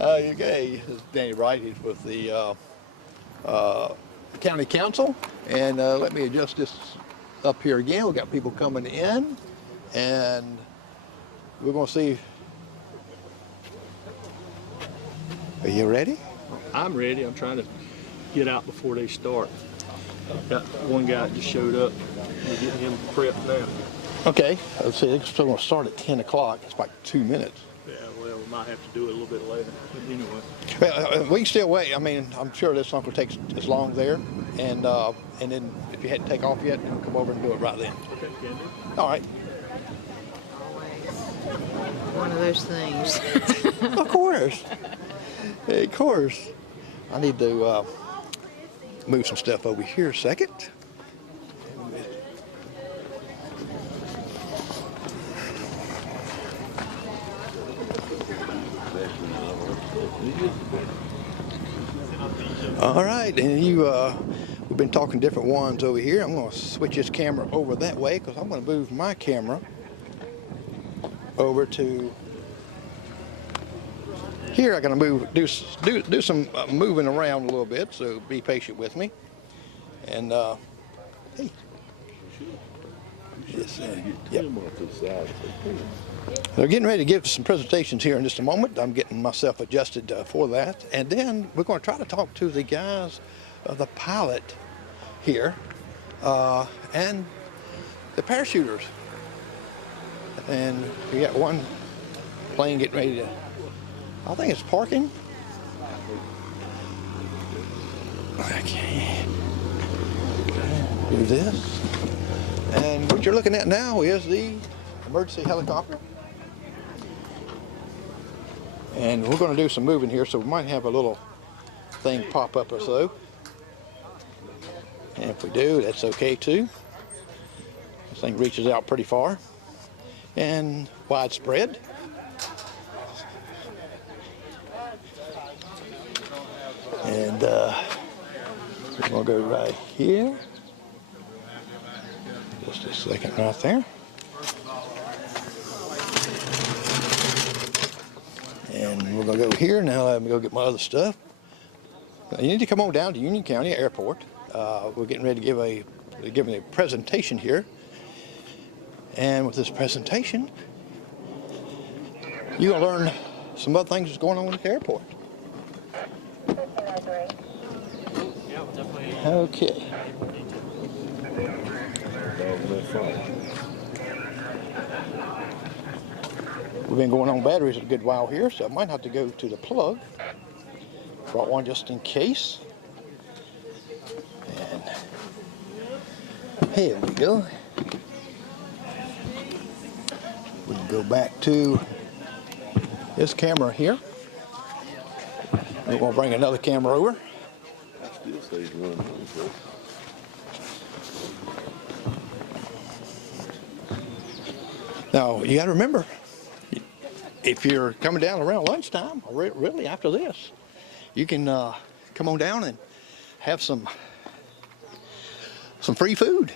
Okay, this is Danny Wright. He's with the county council, and let me adjust this up here again. We got people coming in, and we're going to see. Are you ready? I'm ready. I'm trying to get out before they start. Got one guy that just showed up. We're getting him prepped now. Okay. Let's see. They're still going to start at 10 o'clock. It's like 2 minutes. Yeah, well, we might have to do it a little bit later. But anyway. Well, we can still wait. I mean, I'm sure this not going to take as long there. And then if you hadn't take off yet, come over and do it right then. Okay, can do. All right. One of those things. Of course. Of course. I need to move some stuff over here a second. All right, and we've been talking different ones over here. I'm going to switch this camera over that way because I'm going to move my camera over to here. I'm going to do some moving around a little bit, so be patient with me. And hey, yes, yep. We're getting ready to give some presentations here in just a moment. I'm getting myself adjusted for that, and then we're going to try to talk to the guys of the pilot here and the parachuters. And we got one plane getting ready to, I think it's parking. Okay. Do this. And what you're looking at now is the emergency helicopter. And we're going to do some moving here, so we might have a little thing pop up or so. And if we do, that's okay too. This thing reaches out pretty far and widespread. And we're going to go right here. Just a second right there. And we're going to go here. Now let me go get my other stuff. You need to come on down to Union County Airport. We're getting ready to give a presentation here. And with this presentation, you're going to learn some other things that's going on at the airport. Okay. We've been going on batteries a good while here, so I might have to go to the plug. Brought one just in case. And here we go. We can go back to this camera here. We're going to bring another camera over. Now, you got to remember, if you're coming down around lunchtime, or really after this, you can come on down and have some free food.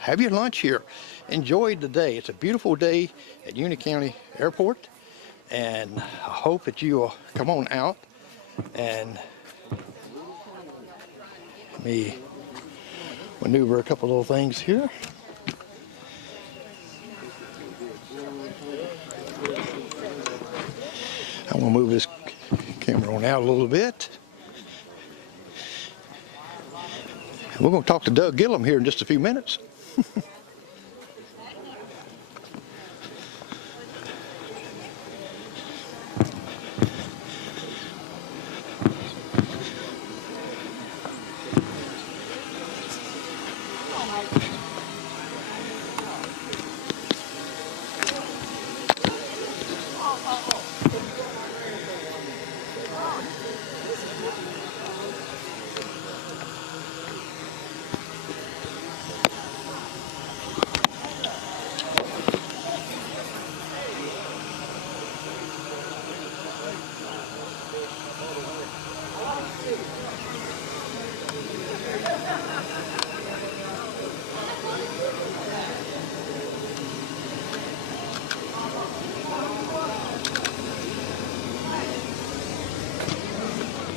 Have your lunch here. Enjoy the day. It's a beautiful day at Union County Airport, and I hope that you will come on out and let me maneuver a couple little things here. I'm going to move this camera on out a little bit. And we're going to talk to Doug Gillum here in just a few minutes.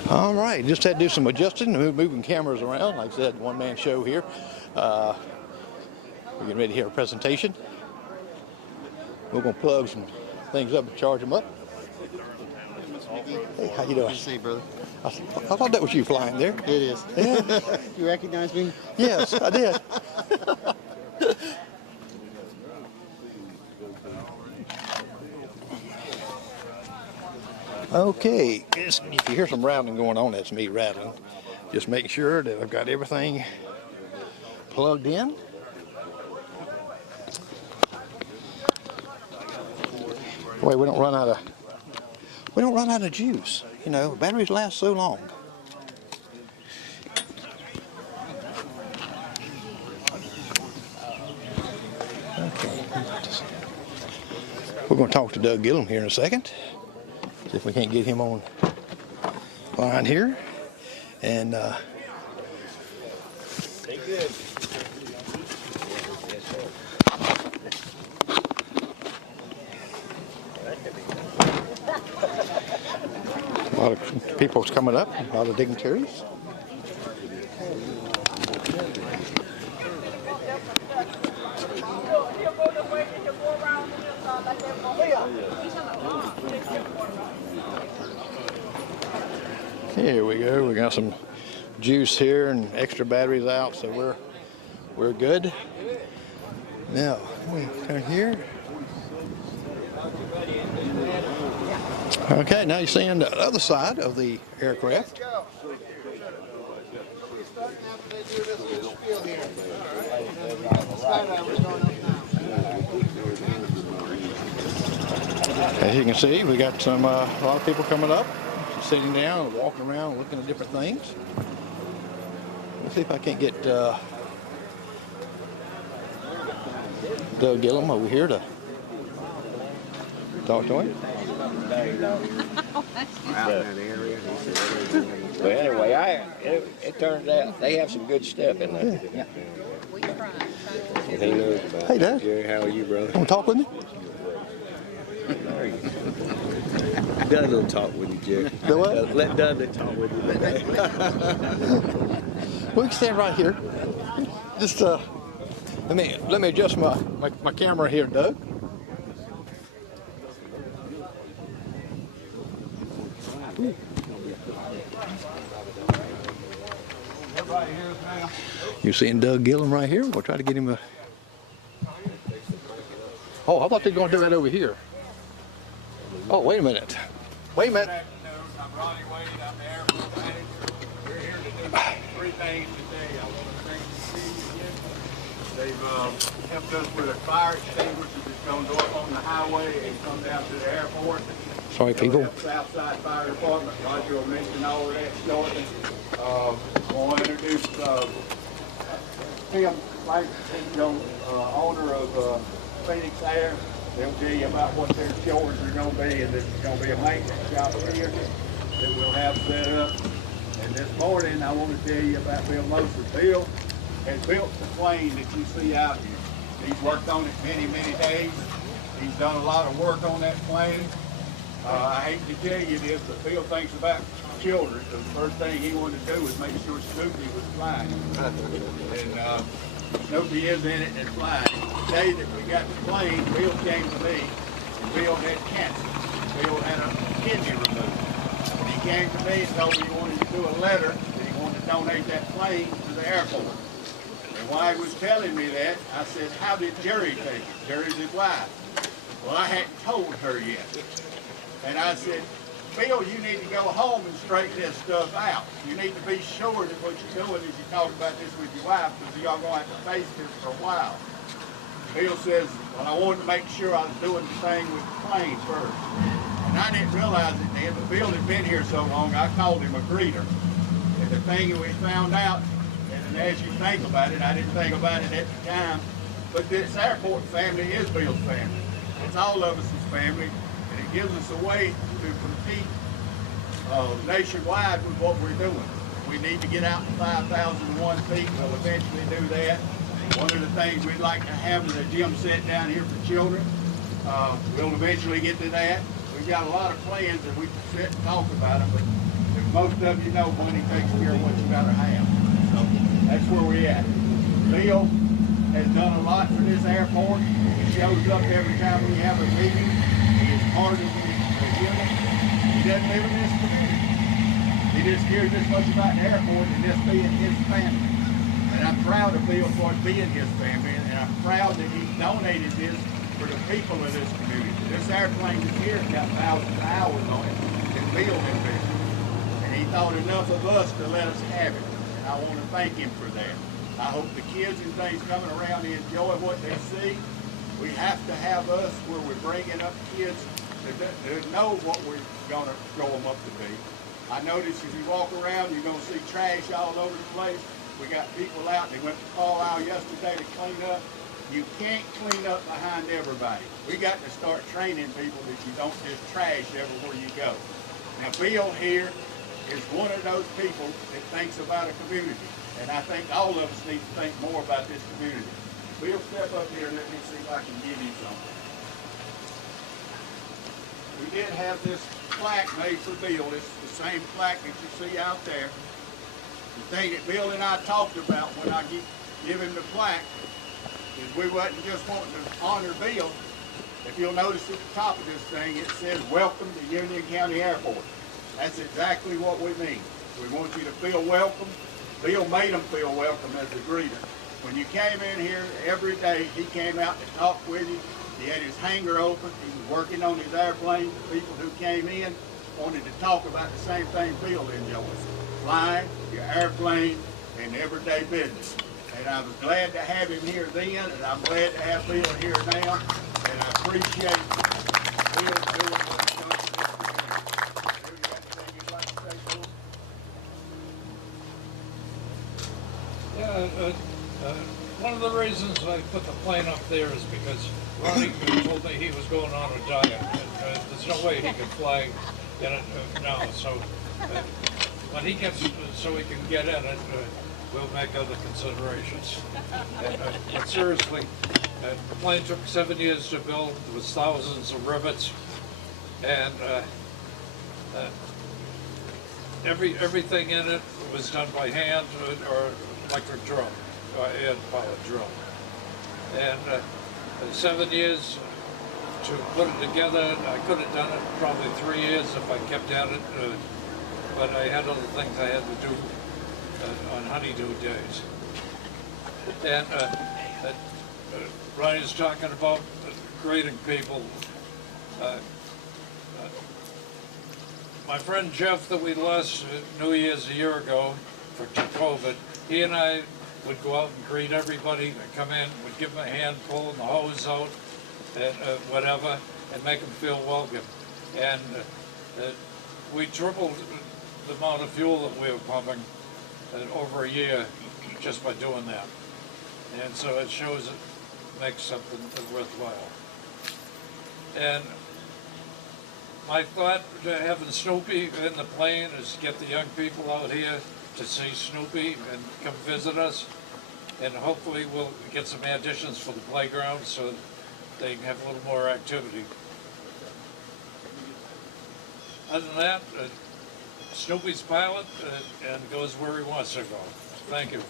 All right, just had to do some adjusting, moving cameras around. Like I said, one-man show here. We're getting ready to hear a presentation. We're going to plug some things up and charge them up. Hey, how you doing? Good to see you, brother. I thought that was you flying there. It is. Yeah. You recognize me? Yes, I did. Okay, if you hear some rattling going on, that's me rattling. Just make sure that I've got everything plugged in. Boy, we don't run out of juice. You know, batteries last so long. Okay. We're going to talk to Doug Gillum here in a second. See if we can't get him on line here. And A lot of people's coming up, a lot of dignitaries. Here we go. We got some juice here and extra batteries out, so we're good. Now we come here. Okay, now you're seeing the other side of the aircraft. As you can see, we got some a lot of people coming up, sitting down, walking around, looking at different things. Let's see if I can't get Doug Gillum over here to talk to him. But anyway, it turns out they have some good stuff in there. Yeah. He knows about Hey, Dad. Jerry, how are you, brother? Want to talk with me? Dudley will talk with you, Jerry. Do what? Let Dudley talk with you today. We can stand right here. Just let me adjust my camera here, Doug. You're seeing Doug Gillum right here. We'll try to get him a. Oh, I thought they were going to do that over here. Oh, wait a minute. Wait a minute. I'm Ronnie Wade. I'm the airport manager. We're here to do three things today. I want to thank the city again. They've helped us with a fire extinguisher that's going to go up on the highway and come down to the airport. Sorry, people. Southside Fire Department. Roger will mention all of that shortly. I want to introduce Tim Franklin, owner of Fenix Air. They'll tell you about what their chores are going to be, and there's going to be a maintenance shop here that we'll have set up. And this morning, I want to tell you about Bill Moser. Bill has built the plane that you see out here. He's worked on it many, many days. He's done a lot of work on that plane. I hate to tell you this, but Bill thinks about children. So the first thing he wanted to do was make sure Snoopy was flying. And Snoopy is in it and flying. The day that we got the plane, Bill came to me, and Bill had cancer. Bill had a kidney removed. And he came to me and told me he wanted to do a letter that he wanted to donate that plane to the airport. And while he was telling me that, I said, how did Jerry take it? Jerry's his wife. Well, I hadn't told her yet. And I said, Bill, you need to go home and straighten this stuff out. You need to be sure that what you're doing is you talk about this with your wife, because y'all going to have to face this for a while. Bill says, well, I wanted to make sure I was doing the thing with the plane first. And I didn't realize it then, but Bill had been here so long, I called him a greeter. And the thing that we found out, and as you think about it, I didn't think about it at the time, but this airport family is Bill's family. It's all of us as family. And it gives us a way to compete nationwide with what we're doing. We need to get out to 5,001 feet. We'll eventually do that. One of the things we'd like to have is a gym set down here for children. We'll eventually get to that. We've got a lot of plans and we can sit and talk about them, but most of you know money takes care of what you gotta have. So that's where we're at. Bill has done a lot for this airport. He shows up every time we have a meeting. Part of the human. He doesn't live in this community. He just cares this much about the airport and this being his family. And I'm proud of Bill for it being his family, and I'm proud that he donated this for the people of this community. This airplane here has got thousands of hours on it that Bill invested. And he thought enough of us to let us have it. And I want to thank him for that. I hope the kids and things coming around enjoy what they see. We have to have us where we're bringing up kids to know what we're going to grow them up to be. I noticed as you walk around, you're going to see trash all over the place. We got people out, they went to Carlisle yesterday to clean up. You can't clean up behind everybody. We got to start training people that you don't just trash everywhere you go. Now, Bill here is one of those people that thinks about a community. And I think all of us need to think more about this community. Bill, step up here and let me see if I can give you something. We did have this plaque made for Bill. It's the same plaque that you see out there. The thing that Bill and I talked about when I give him the plaque is we wasn't just wanting to honor Bill. If you'll notice at the top of this thing, it says, "Welcome to Union County Airport." That's exactly what we mean. We want you to feel welcome. Bill made them feel welcome as a greeter. When you came in here every day, he came out to talk with you. He had his hangar open. He was working on his airplane. The people who came in wanted to talk about the same thing Bill enjoys: flying, your airplane, and everyday business. And I was glad to have him here then, and I'm glad to have Bill here now. And I appreciate Bill doing what he's done for this community. Bill, you got anything you'd like to say to him? Yeah, one of the reasons I put the plane up there is because Ronnie told me he was going on a diet, and there's no way he can fly in it now. So when he gets, so he can get in it, we'll make other considerations. But seriously, the plane took 7 years to build. There was thousands of rivets, and everything in it was done by hand or electric drum, hand powered drum. And 7 years to put it together. I could have done it probably 3 years if I kept at it, but I had other things I had to do on honeydew days. And Ronnie's talking about greeting people. My friend Jeff that we lost New Year's a year ago to COVID, he and I would go out and greet everybody that come in, would give them a hand, pull the hose out, and whatever, and make them feel welcome. And we tripled the amount of fuel that we were pumping over a year just by doing that. And so it shows it makes something worthwhile. And my thought to having Snoopy in the plane is get the young people out here to see Snoopy and come visit us. And hopefully we'll get some additions for the playground so they can have a little more activity. Other than that, Snoopy's pilot and goes where he wants to go. Thank you.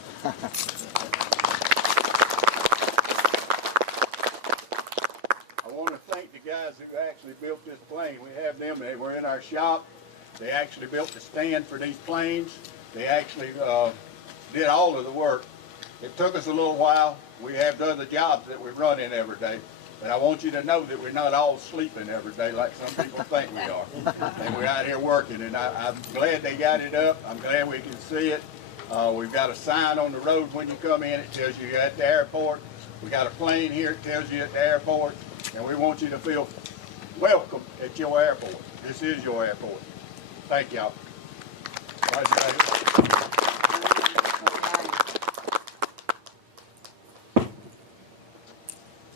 I want to thank the guys who actually built this plane. We have them, they were in our shop. They actually built the stand for these planes. They actually did all of the work. It took us a little while. We have other jobs that we run in every day. But I want you to know that we're not all sleeping every day like some people think we are. And we're out here working, and I'm glad they got it up. I'm glad we can see it. We've got a sign on the road when you come in. It tells you you're at the airport. We got a plane here. It tells you at the airport. And we want you to feel welcome at your airport. This is your airport. Thank y'all.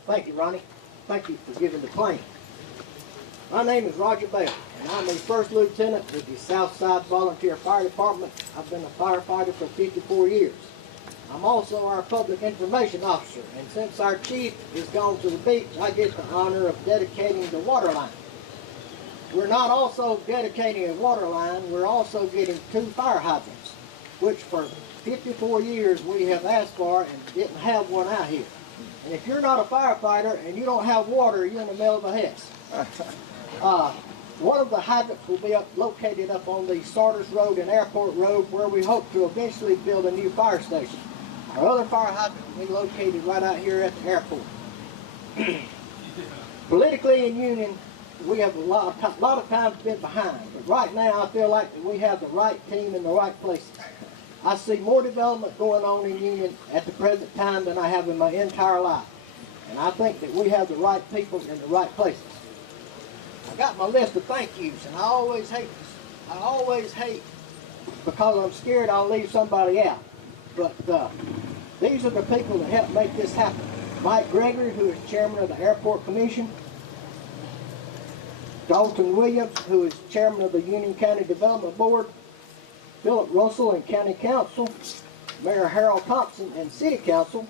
Thank you, Ronnie. Thank you for giving the plane. My name is Roger Bell, and I'm a first lieutenant with the Southside Volunteer Fire Department. I've been a firefighter for 54 years. I'm also our public information officer, and since our chief is gone to the beach, I get the honor of dedicating the water line. We're not also dedicating a water line, we're also getting 2 fire hydrants, which for 54 years we have asked for and didn't have one out here. And if you're not a firefighter and you don't have water, you're in the middle of a mess. One of the hydrants will be located up on the Sardis Road and Airport Road, where we hope to eventually build a new fire station. Our other fire hydrant will be located right out here at the airport. Politically in Union, we have a lot of times been behind, but right now I feel like we have the right team in the right places. I see more development going on in Union at the present time than I have in my entire life. And I think that we have the right people in the right places. I got my list of thank yous, and I always hate because I'm scared I'll leave somebody out. But these are the people that helped make this happen. Mike Gregory, who is chairman of the Airport Commission. Dalton Williams, who is chairman of the Union County Development Board. Philip Russell and County Council. Mayor Harold Thompson, and City Council.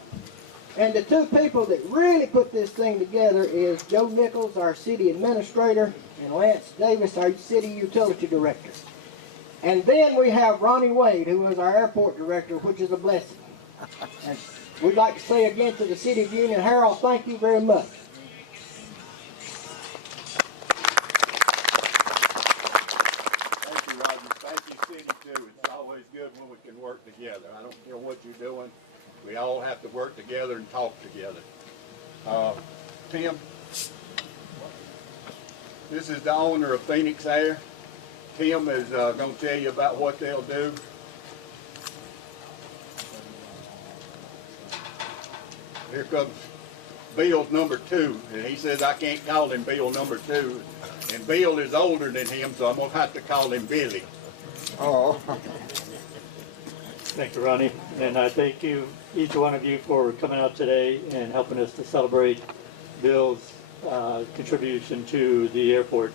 And the two people that really put this thing together is Joe Nichols, our City Administrator, and Lance Davis, our City Utility Director. And then we have Ronnie Wade, who is our Airport Director, which is a blessing. And we'd like to say again to the City of Union, Harold, thank you very much. Thank you, Roger. Thank you, City, too. It's always good when we can work together. I don't care what you're doing. We all have to work together and talk together. Tim, this is the owner of Fenix Air. Tim is going to tell you about what they'll do. Here comes Bill number 2, and he says I can't call him Bill number 2. And Bill is older than him, so I'm going to have to call him Billy. Oh. Thank you, Ronnie. And I thank you, each one of you, for coming out today and helping us to celebrate Bill's contribution to the airport.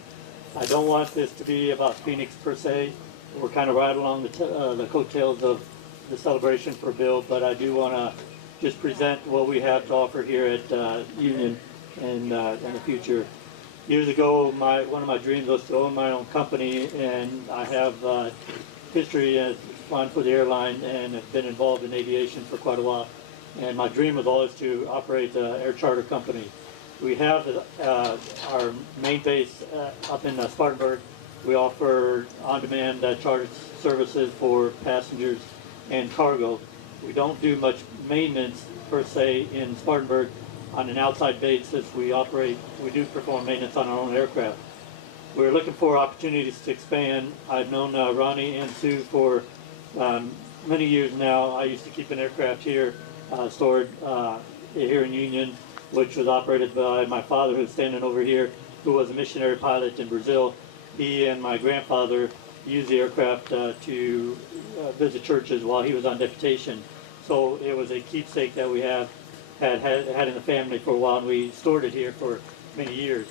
I don't want this to be about Phoenix per se. We're kind of right along the coattails of the celebration for Bill, but I do want to just present what we have to offer here at Union in the future. Years ago, one of my dreams was to own my own company, and I have history flying for the airline and have been involved in aviation for quite a while. And my dream was always to operate an air charter company. We have our main base up in Spartanburg. We offer on-demand charter services for passengers and cargo. We don't do much maintenance per se in Spartanburg. On an outside basis, we do perform maintenance on our own aircraft. We're looking for opportunities to expand. I've known Ronnie and Sue for many years now. I used to keep an aircraft here, stored here in Union, which was operated by my father, who's standing over here, who was a missionary pilot in Brazil. He and my grandfather used the aircraft to visit churches while he was on deputation. So it was a keepsake that we had in the family for a while, and we stored it here for many years.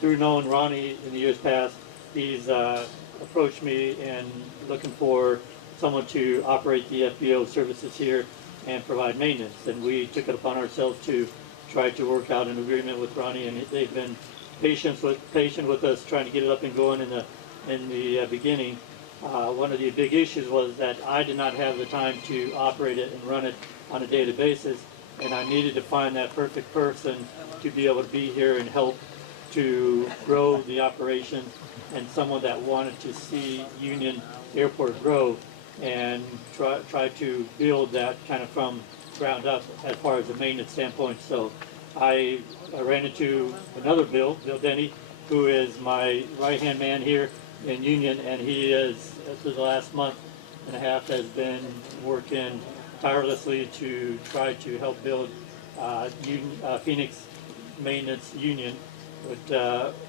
Through knowing Ronnie in the years past, he's approached me and looking for someone to operate the FBO services here and provide maintenance. And we took it upon ourselves to try to work out an agreement with Ronnie, and they've been patient with us trying to get it up and going in the beginning. One of the big issues was that I did not have the time to operate it and run it on a daily basis, and I needed to find that perfect person to be able to be here and help to grow the operation, and someone that wanted to see Union Airport grow and try to build that kind of from ground up as far as the maintenance standpoint. So I ran into another Bill Denny, who is my right-hand man here in Union, and he is, for the last month and a half, has been working tirelessly to try to help build Phoenix Maintenance Union,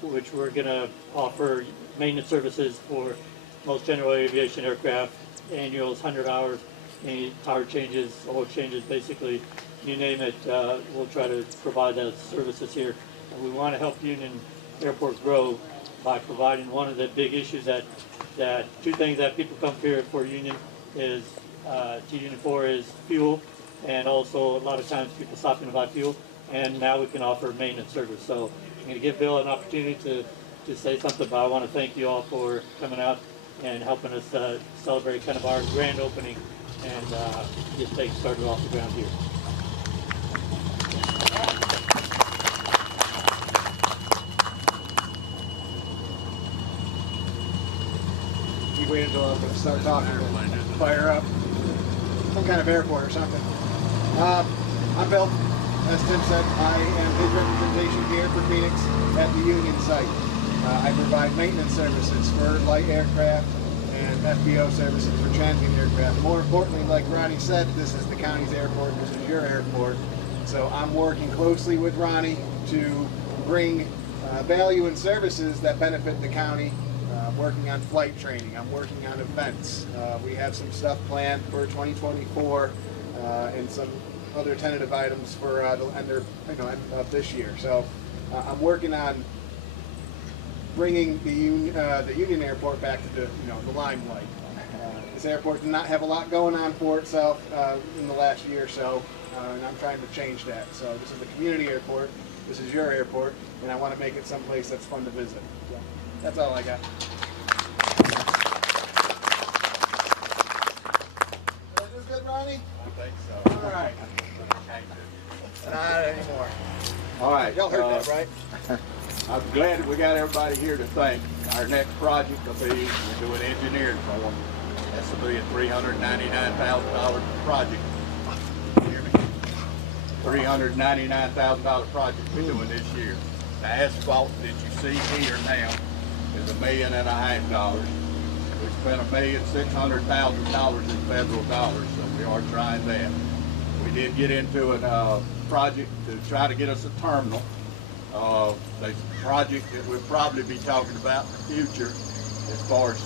which we're going to offer maintenance services for most general aviation aircraft, annuals, 100 hours, any tire changes, oil changes, basically, you name it, we'll try to provide those services here. And we want to help Union Airport grow by providing one of the big issues that two things that people come here for Union is to Union for is fuel, and also a lot of times people stop in to buy fuel, and now we can offer maintenance service. So I'm going to give Bill an opportunity to say something, but I want to thank you all for coming out and helping us celebrate kind of our grand opening and get things started off the ground here. You wait until I'm going to start talking to fire up some kind of airport or something. I'm Bill. As Tim said, I am his representation here for Phoenix at the Union site. I provide maintenance services for light aircraft and FBO services for transient aircraft. More importantly, like Ronnie said, this is the county's airport, this is your airport. So I'm working closely with Ronnie to bring value and services that benefit the county. I'm working on flight training, I'm working on events. We have some stuff planned for 2024 and some other tentative items for the end of this year. So I'm working on bringing the Union Airport back to the limelight. This airport did not have a lot going on for itself in the last year or so, and I'm trying to change that. So this is the community airport. This is your airport, and I want to make it someplace that's fun to visit. So that's all I got. Is this good, Ronnie? I think so. All right. Not anymore. All right. Y'all heard that, right? I'm glad that we got everybody here to thank. Our next project will be, we're doing engineering for them. This will be a $399,000 project. You hear me? $399,000 project we're doing this year. The asphalt that you see here now is $1.5 million. We spent $1,600,000 in federal dollars, so we are trying that. We did get into a project to try to get us a terminal. The project that we'll probably be talking about in the future as far as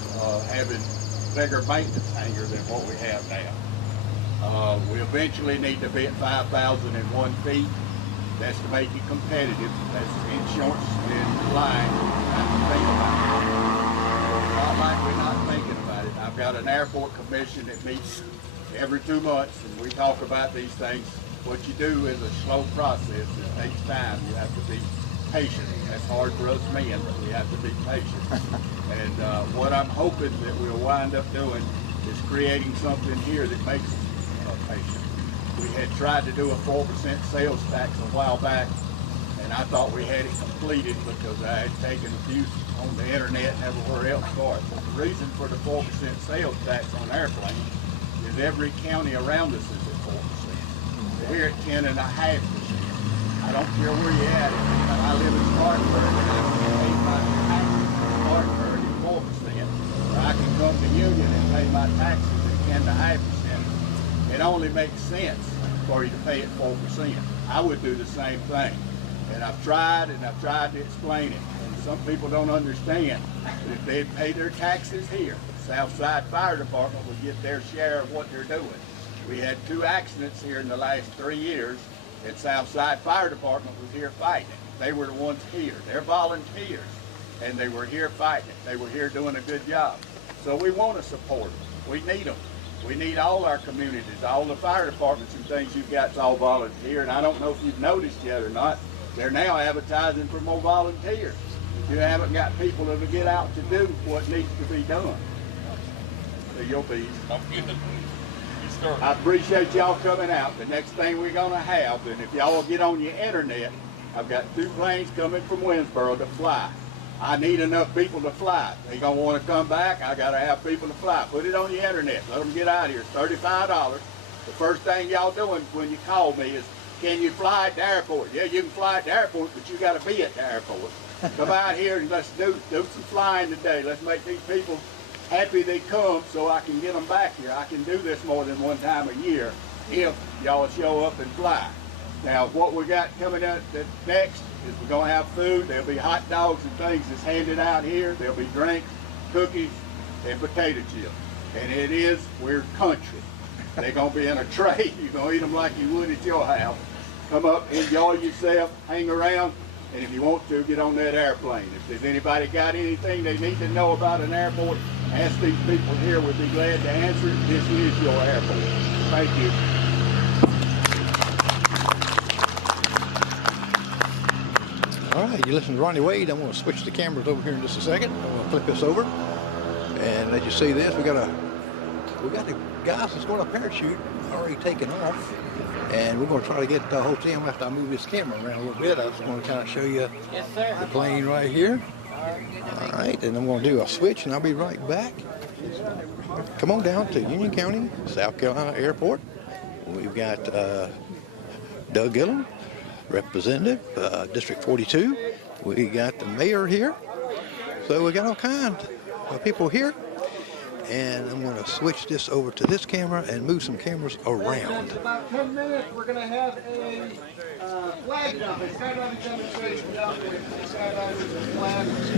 having bigger maintenance hangar than what we have now. We eventually need to be at 5,001 feet. That's to make it competitive. That's insurance and flying. Not to think about it. It's not like we're not thinking about it. I've got an airport commission that meets every 2 months, and we talk about these things. What you do is a slow process. It takes time. You have to be patient. That's hard for us men, but we have to be patient. And what I'm hoping that we'll wind up doing is creating something here that makes us patient. We had tried to do a 4% sales tax a while back, and I thought we had it completed because I had taken a few on the internet and everywhere else for it. But the reason for the 4% sales tax on airplanes is every county around us is at 4%. We're at 10.5%. I don't care where you're at. I live in Spartanburg and I can pay my taxes in Spartanburg at 4%. Or I can come to Union and pay my taxes at 10.5%. It only makes sense for you to pay it 4%. I would do the same thing. And I've tried to explain it. And some people don't understand that if they pay their taxes here, the Southside Fire Department would get their share of what they're doing. We had 2 accidents here in the last 3 years, and Southside Fire Department was here fighting it. They were the ones here. They're volunteers, and they were here fighting it. They were here doing a good job. So we want to support them. We need them. We need all our communities, all the fire departments and things you've got to all volunteer. And I don't know if you've noticed yet or not, they're now advertising for more volunteers. You haven't got people to get out to do what needs to be done. So you'll be. I appreciate y'all coming out. The next thing we're going to have, and if y'all get on your internet, I've got 2 planes coming from Winsboro to fly. I need enough people to fly. They going to want to come back. I got to have people to fly. Put it on your internet. Let them get out of here. It's $35. The first thing y'all doing when you call me is, can you fly at the airport? Yeah, you can fly at the airport, but you got to be at the airport. Come out here and let's do some flying today. Let's make these people happy they come so I can get them back here. I can do this more than 1 time a year if y'all show up and fly. Now, what we got coming up next is we're going to have food. There'll be hot dogs and things that's handed out here. There'll be drinks, cookies, and potato chips. And we're country. They're going to be in a tray. You're going to eat them like you would at your house. Come up, enjoy yourself, hang around, and if you want to, get on that airplane. If there's anybody got anything they need to know about an airport, ask these people here. We'd be glad to answer it. This is your airport. Thank you. All right, you listen to Ronnie Wade. I'm going to switch the cameras over here in just a second. I'm going to flip this over and let you see this. We got the guys that's going to parachute already taken off, and we're going to try to get the whole team after I move this camera around a little bit. I was going to kind of show you the plane right here. All right, and I'm going to do a switch, and I'll be right back. Come on down to Union County, South Carolina Airport. We've got Doug Gillum, Representative, District 42. We got the mayor here. So we got all kinds of people here. And I'm going to switch this over to this camera and move some cameras around. In about 10 minutes, we're going to have a flag dump, a skydiving demonstration down there. Skydivers and flags.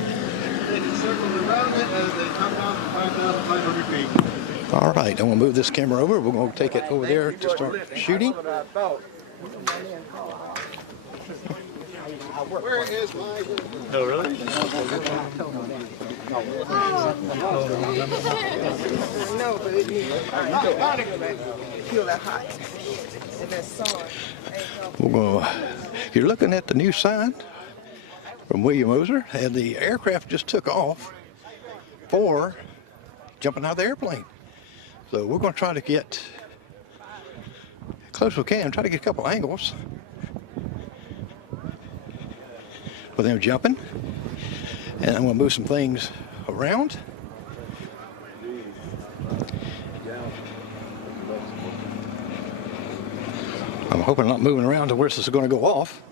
They can circle around it as they come down to 5,500 feet. All right, I'm going to move this camera over. We're going to take it over there to start shooting. Where is my... Oh, really? No, but it feel that hot. And that sun. You're looking at the new sign from William Oser, and the aircraft just took off for jumping out of the airplane. So we're going to try to get close as we can, try to get a couple angles with them jumping. And I'm going to move some things around. I'm hoping I'm not moving around to where this is going to go off.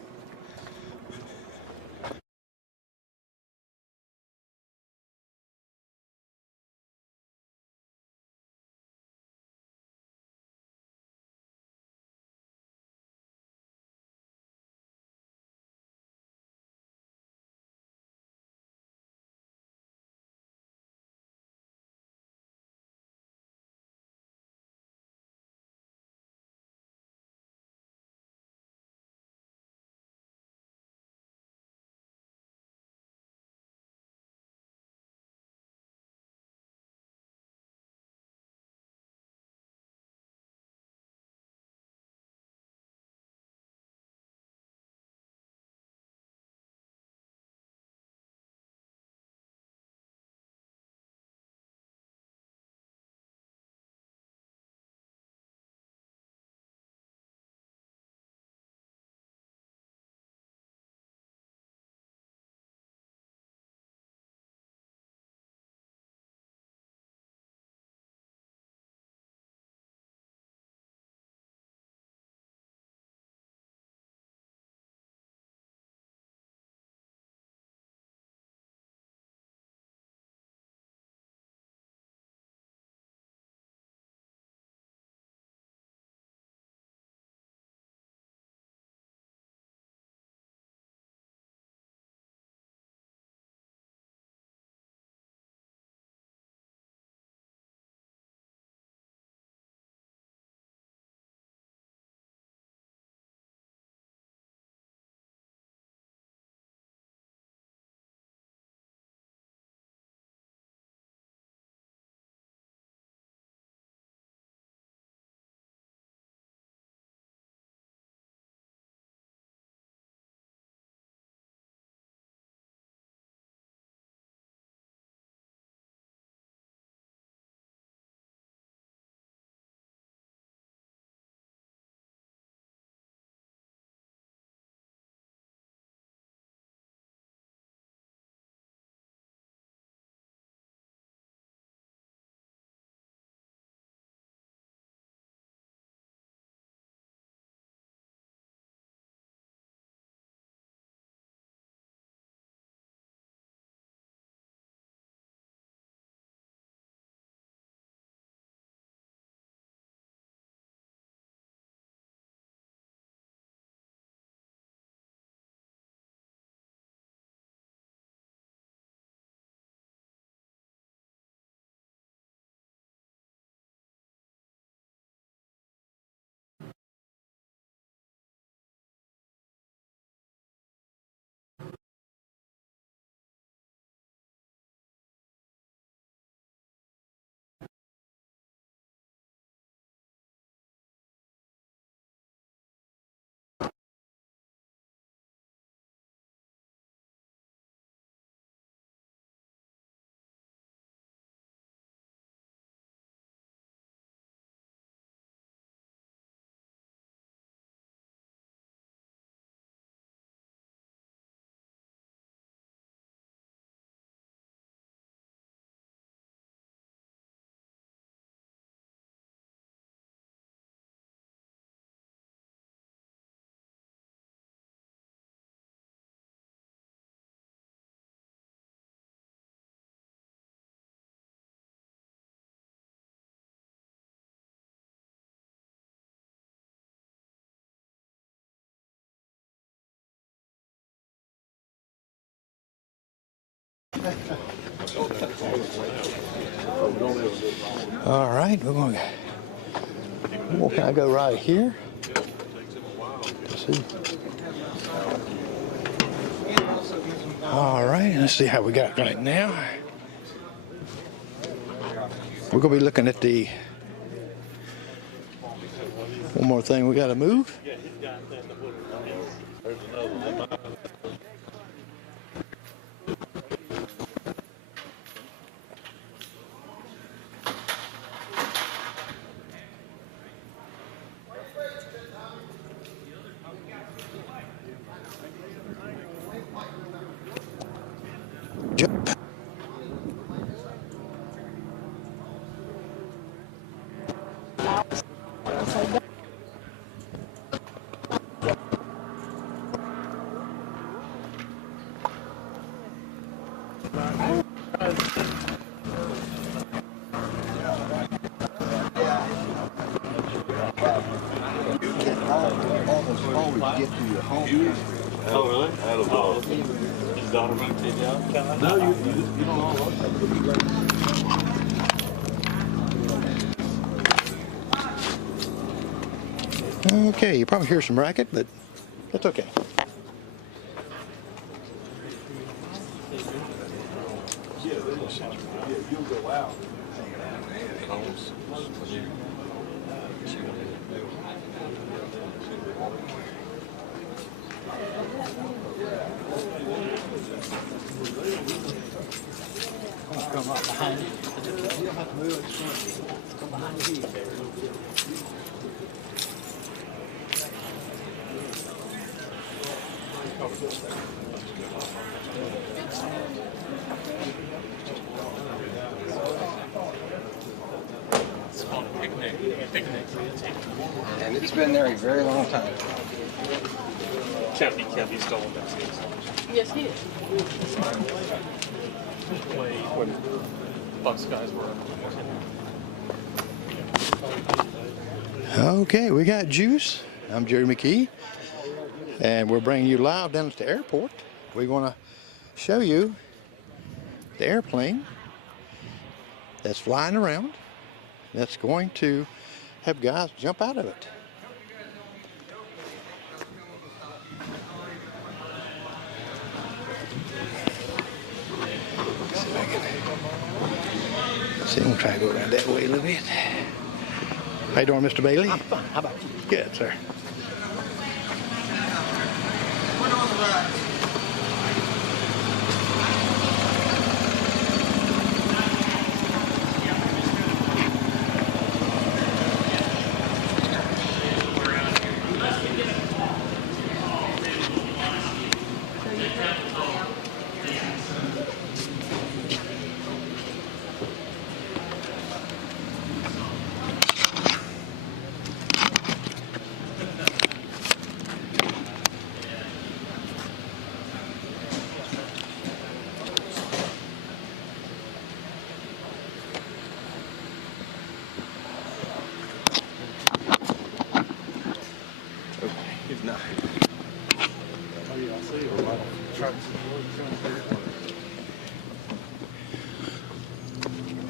All right, we'll kind of go right here. Let's see. All right, let's see how we got right now. We're going to be looking at the one more thing we got to move. Jump. Always get to your home. Oh, really? Oh, his daughter might take you out? No, you don't all Okay, you probably hear some racket, but that's okay. You'll go out. Come up behind you. You don't have to move it. Come behind you. And it's been there a very long time. Can't be stolen. Yes, he is. When Bucks guys were. Okay, we got Juice. I'm Jerry McKee, and we're bringing you live down at the airport. We're going to show you the airplane that's flying around that's going to have guys jump out of it. See, I'm going to try to go around that way a little bit. How you doing, Mr. Bailey? I'm fine. How about you? Good, sir.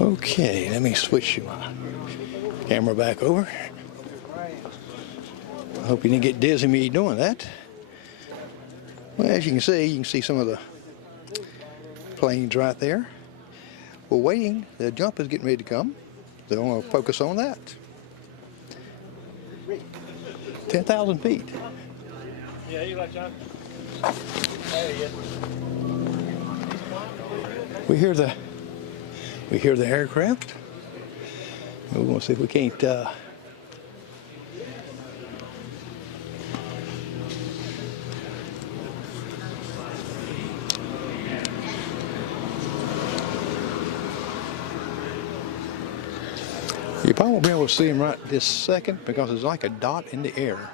Okay, let me switch my camera back over. I hope you didn't get dizzy me doing that. Well, as you can see some of the planes right there. We're waiting. The jump is getting ready to come. They want to focus on that. 10,000 feet. Yeah, you like John? We hear the aircraft. We're going to see if we can't you probably won't be able to see him right this second because it's like a dot in the air.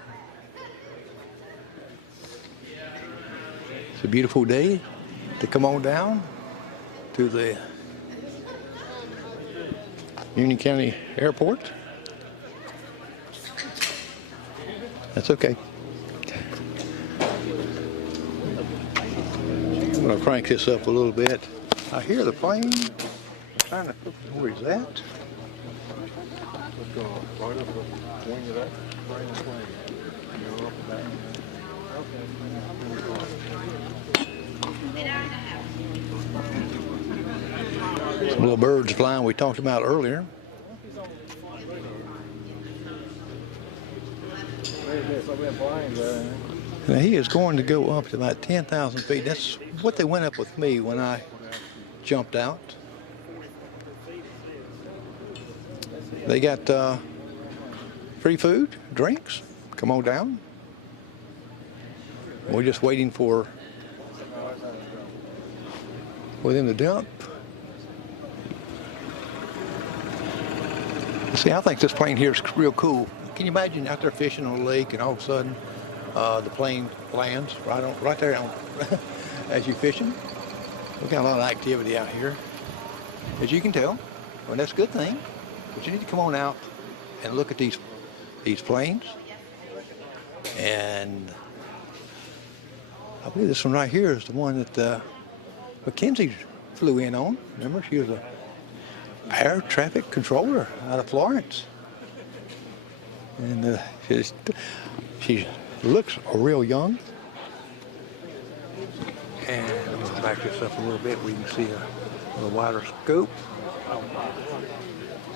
It's a beautiful day to come on down to the Union County Airport. That's okay. I'm going to crank this up a little bit. I hear the plane. Trying to, where is that? Right up the wing of that plane. Go up and down. Little birds flying we talked about earlier. Now he is going to go up to about 10,000 feet. That's what they went up with me when I jumped out. They got free food, drinks. Come on down. We're just waiting for them to dump. See, I think this plane here is real cool. Can you imagine out there fishing on a lake and all of a sudden the plane lands right there on as you're fishing? We've got a lot of activity out here, as you can tell. Well, that's a good thing. But you need to come on out and look at these planes. And I believe this one right here is the one that Mackenzie flew in on. Remember, she was a air traffic controller out of Florence. And she looks real young. And I'm going to back this up a little bit where you can see a little wider scope.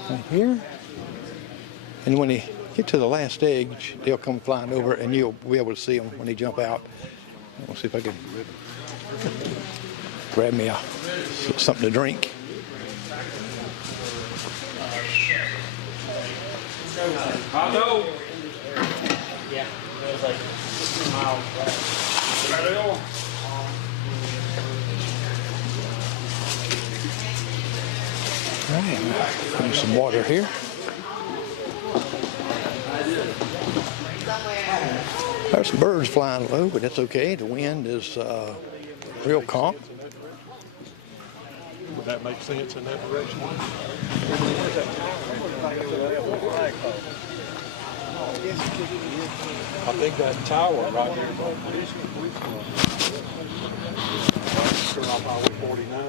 Right here. And when they get to the last stage, they'll come flying over and you'll be able to see them when they jump out. We'll see if I can grab me something to drink. Hello. Yeah, it was like 16 miles. All right, putting some water here. There's some birds flying low, but that's okay. The wind is real calm. Would that make sense in that direction? I think that tower right there is on police. Off Highway 49.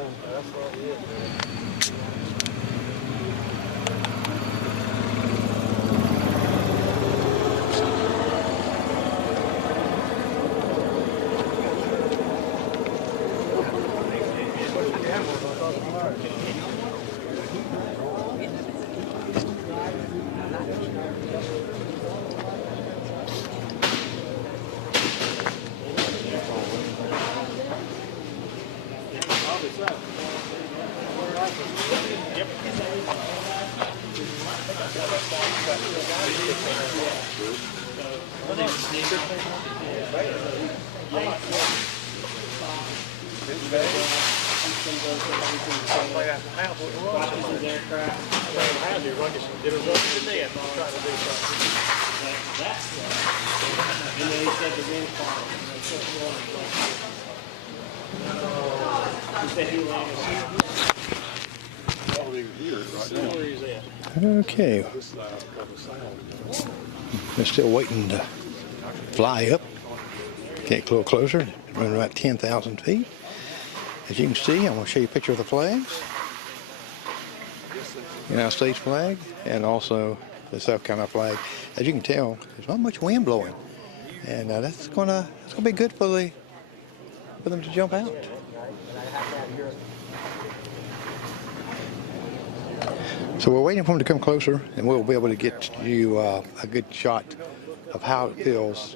Okay. They're still waiting to fly up. Get a little closer, running about 10,000 feet. As you can see, I'm going to show you a picture of the flags. United States flag and also the South Carolina flag. As you can tell, there's not much wind blowing, and that's gonna be good for them to jump out. So we're waiting for them to come closer, and we'll be able to get you a good shot of how it feels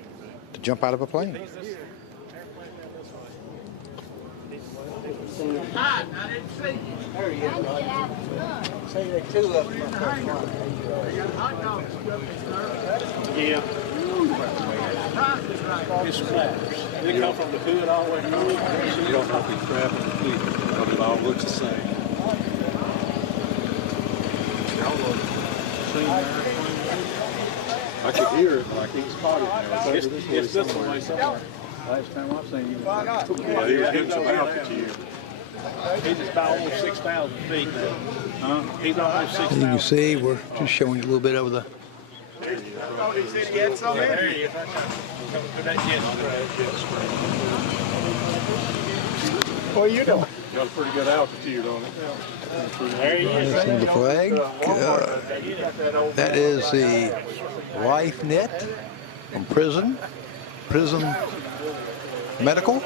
to jump out of a plane. Hi, I didn't see you. There he is, Roger. Say there are two of them. Yeah. It's flaps. They come from the hood all the way across. You don't know if he's grabbing the feet, but it all looks the same. I could hear it like he was spotted. It's this way somewhere. Last time I've seen you. Yeah, he was getting some altitude. He's about almost 6,000 feet. He's almost 6,000. You can see we're just showing you a little bit over the. Oh, he said he had some in here. What are you doing? Got a pretty good altitude on it. There he is. There's the flag. That is the life net from Prism Medical.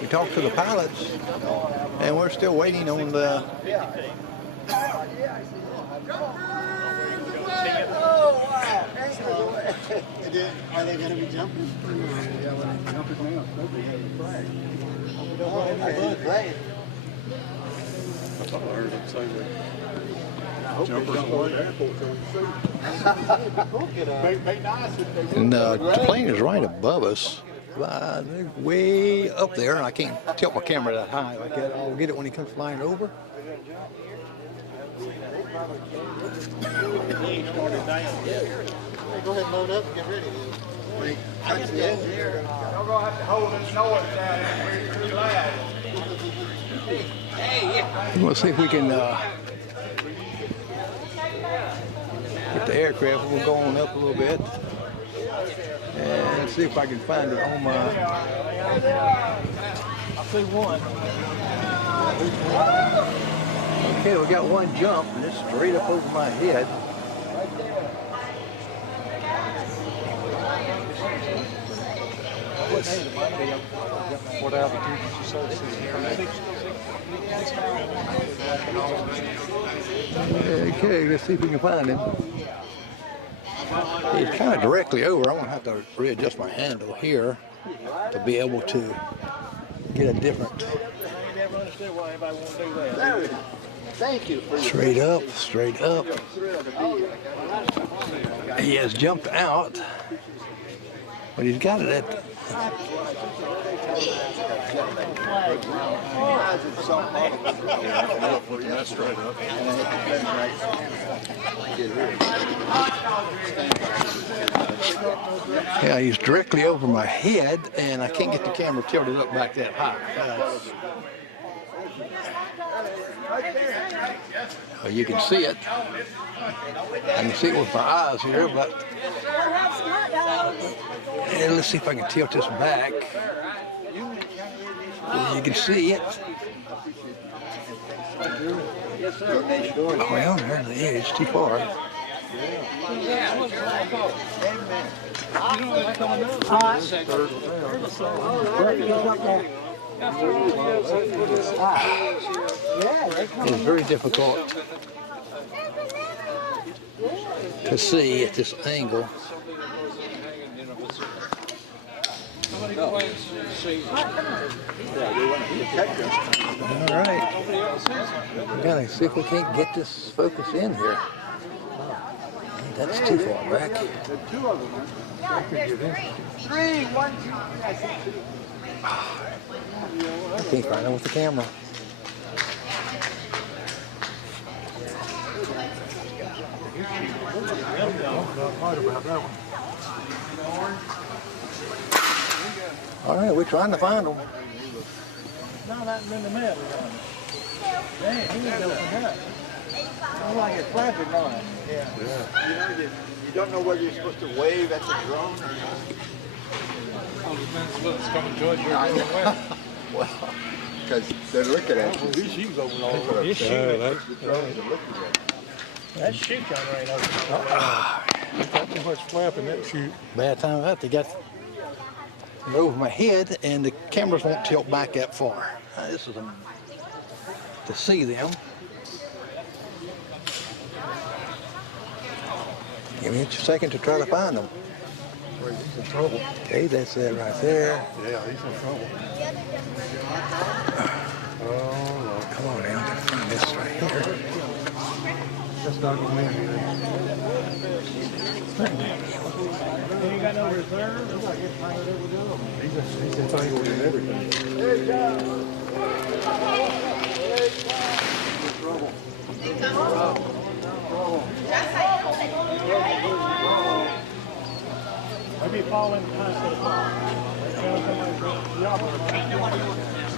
We talked to the pilots, and we're still waiting on the. Are they going to be jumping? Yeah, when they jump it now, they'll be having a flag. I thought I heard them say that. Jumpers And the plane is right above us. They're way up there, and I can't tilt my camera that high. I'll get it when he comes flying over. Go ahead and load up and get ready. Y'all gonna have to hold this noise down here. We're too loud. We'll see if we can get the aircraft. We'll go on up a little bit and see if I can find it on my. I see one. Okay, we got one jump, and it's straight up over my head. What altitude did you say? Okay, let's see if we can find him. He's kind of directly over. I'm gonna have to readjust my handle here to be able to get a different. Thank you. Straight up, straight up. He has jumped out, but he's got it at. Yeah, he's directly over my head, and I can't get the camera tilted up back that high. You can see it. I can see it with my eyes here, but let's see if I can tilt this back. You can see it. Well, there's the edge, too far. It's very difficult to see at this angle. All right. We gotta see if we can't get this focus in here. That's too far back. I can't find it with the camera. All right, we're trying to find them. No, not in the middle. Dang, he didn't open up. Sounds like it's flapping on it. Yeah. You don't know whether you're supposed to wave at the drone or not. All depends what's coming towards you or going away. Well, because they're looking at you. He was over all His chute. That chute got right over. Got too much flap in that chute. Bad time out. They got over my head, and the cameras won't tilt back that far. This is to see them. Give me a second to try to find them. He's in trouble. Okay, that's it right there. Yeah, he's in trouble. Oh, come on now, let's find this right here. That's not going in here. You got no reserve? You gotta get tired of it. He's entangled in everything. There you go. Maybe falling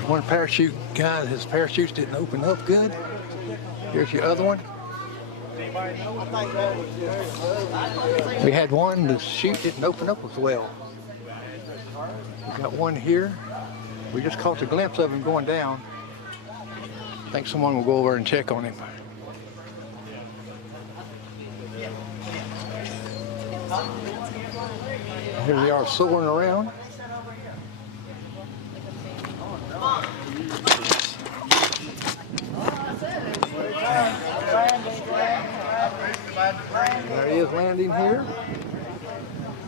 One parachute guy, his parachutes didn't open up good. Here's your other one. We had one, the chute didn't open up as well. We got one here. We just caught a glimpse of him going down. I think someone will go over and check on him. Here they are soaring around. There he is landing here.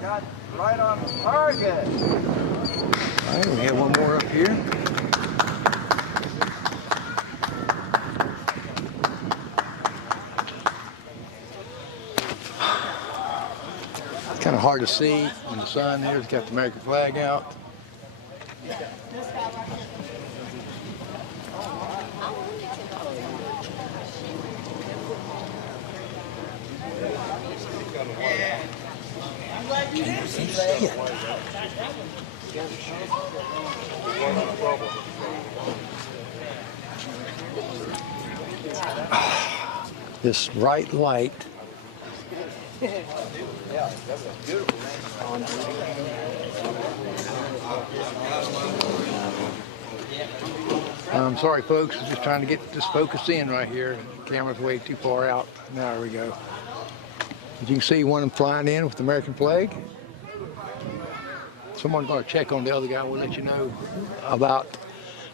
Got right on target. All right, we have one more up here. It's kind of hard to see when the sun here has got the American flag out. This bright light I'm sorry folks, I'm just trying to get this focus in right here. The camera's way too far out. Now there we go. As you can see, one of them flying in with the American flag. Someone's going to check on the other guy. We'll let you know about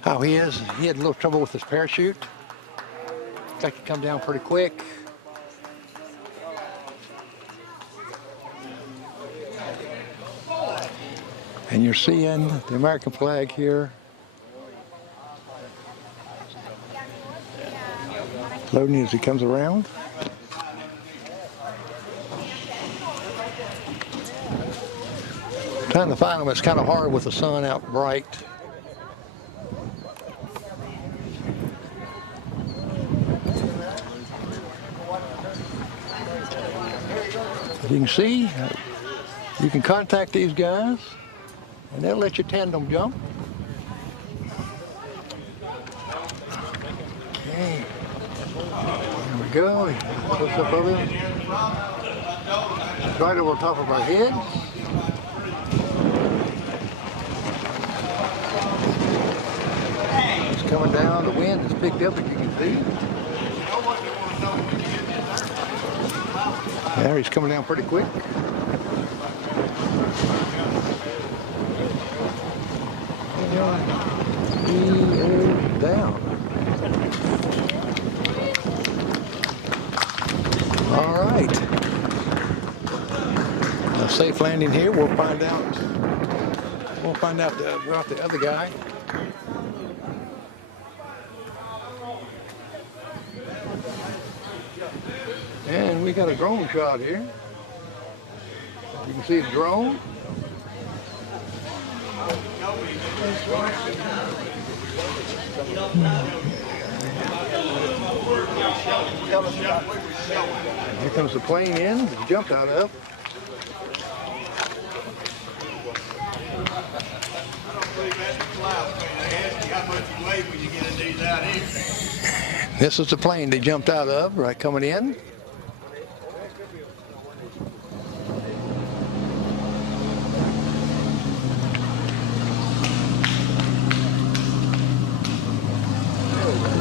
how he is. He had a little trouble with his parachute. Looks like he come down pretty quick. And you're seeing the American flag here. Loading as he comes around. Trying to find them, it's kind of hard with the sun out bright. As you can see, you can contact these guys and they'll let you tandem jump. Okay. There we go. Close up of it. Right over top of our heads. It's coming down. The wind has picked up, as you can see. There, he's coming down pretty quick. He is down. All right. A safe landing here. We'll find out. We'll find out about the other guy. And we got a drone shot here. You can see the drone. Here comes the plane in that he jumped out of. This is the plane they jumped out of, right coming in.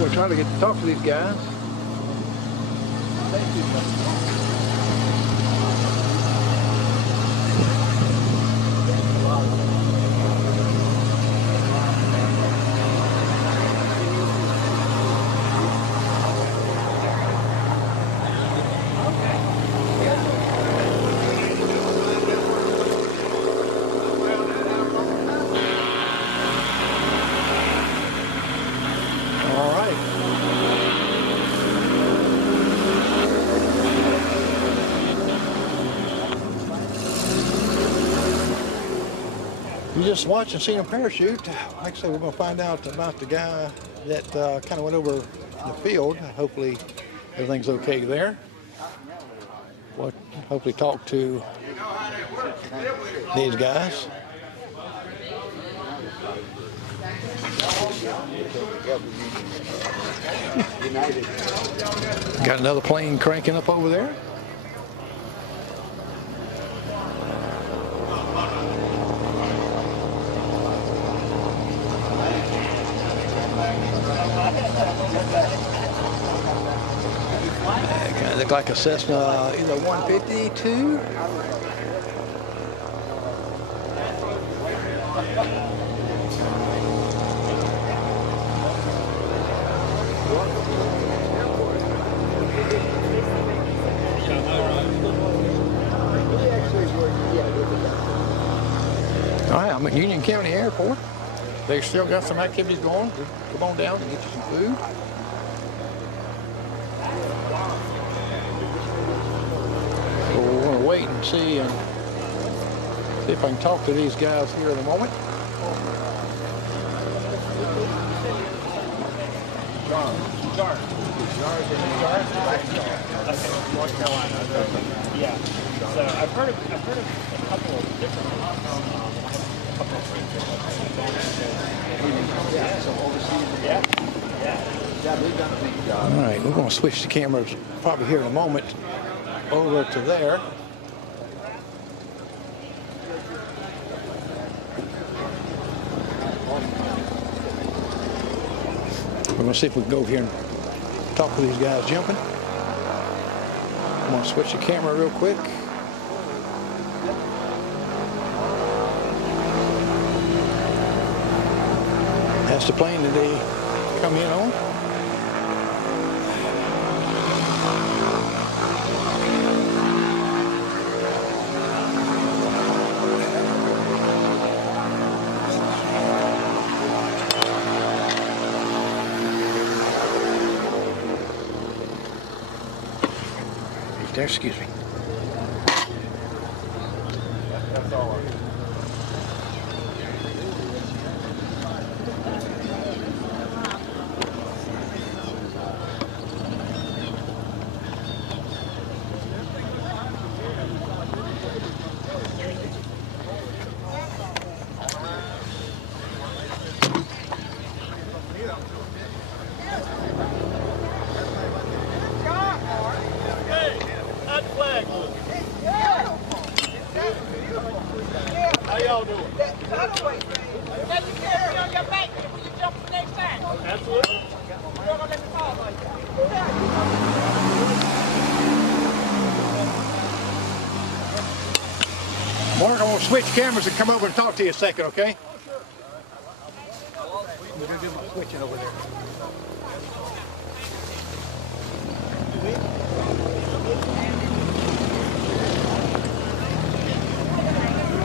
We're trying to get to talk to these guys. You just watch and see him parachute. Like I said, we're going to find out about the guy that kind of went over the field. Hopefully everything's okay there. We'll hopefully talk to these guys. Got another plane cranking up over there. Kind of look like a Cessna, either 152. All right, I'm at Union County Airport. They still got some activities going. Come on down and get you some food. So we're going to wait and see if I can talk to these guys here in a moment. North Carolina. Yeah. So I've heard of a couple of different All right, we're going to switch the cameras probably here in a moment over to there. We're going to see if we can go over here and talk to these guys jumping. I'm going to switch the camera real quick. That's the plane that they come in on. There, excuse me. That's all. How y'all doing? Let you carry on your back when you jump the next time. Absolutely. You're gonna let me fall like that. Mark, I'm going to switch cameras and come over and talk to you a second, okay? We're going to do my switching over there.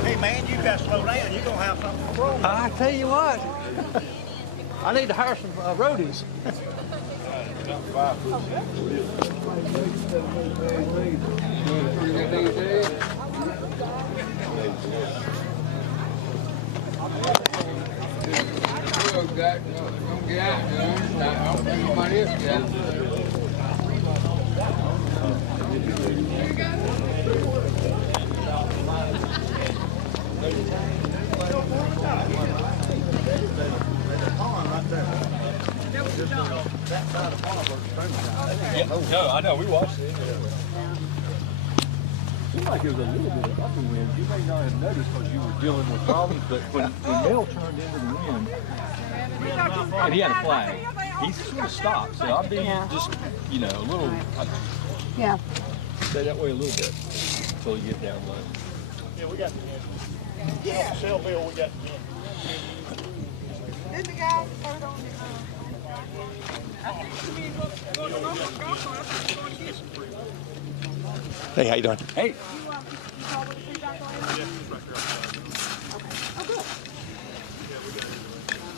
Hey man, you got to slow down. You're going to have something wrong. I tell you what, I need to hire some roadies. No, I know. We watched it. Seemed like it was a little bit of upwind. You may not have noticed because you were dealing with problems, but when Mel turned into the wind, and he had a flag, he sort of stopped. So I'd be just, you know, a little. Yeah. Stay that way a little bit until you get down low. Yeah, we got the engine. Yeah. Cell bill, we got the engine. Didn't the guy put on Hey, how you doing? Hey.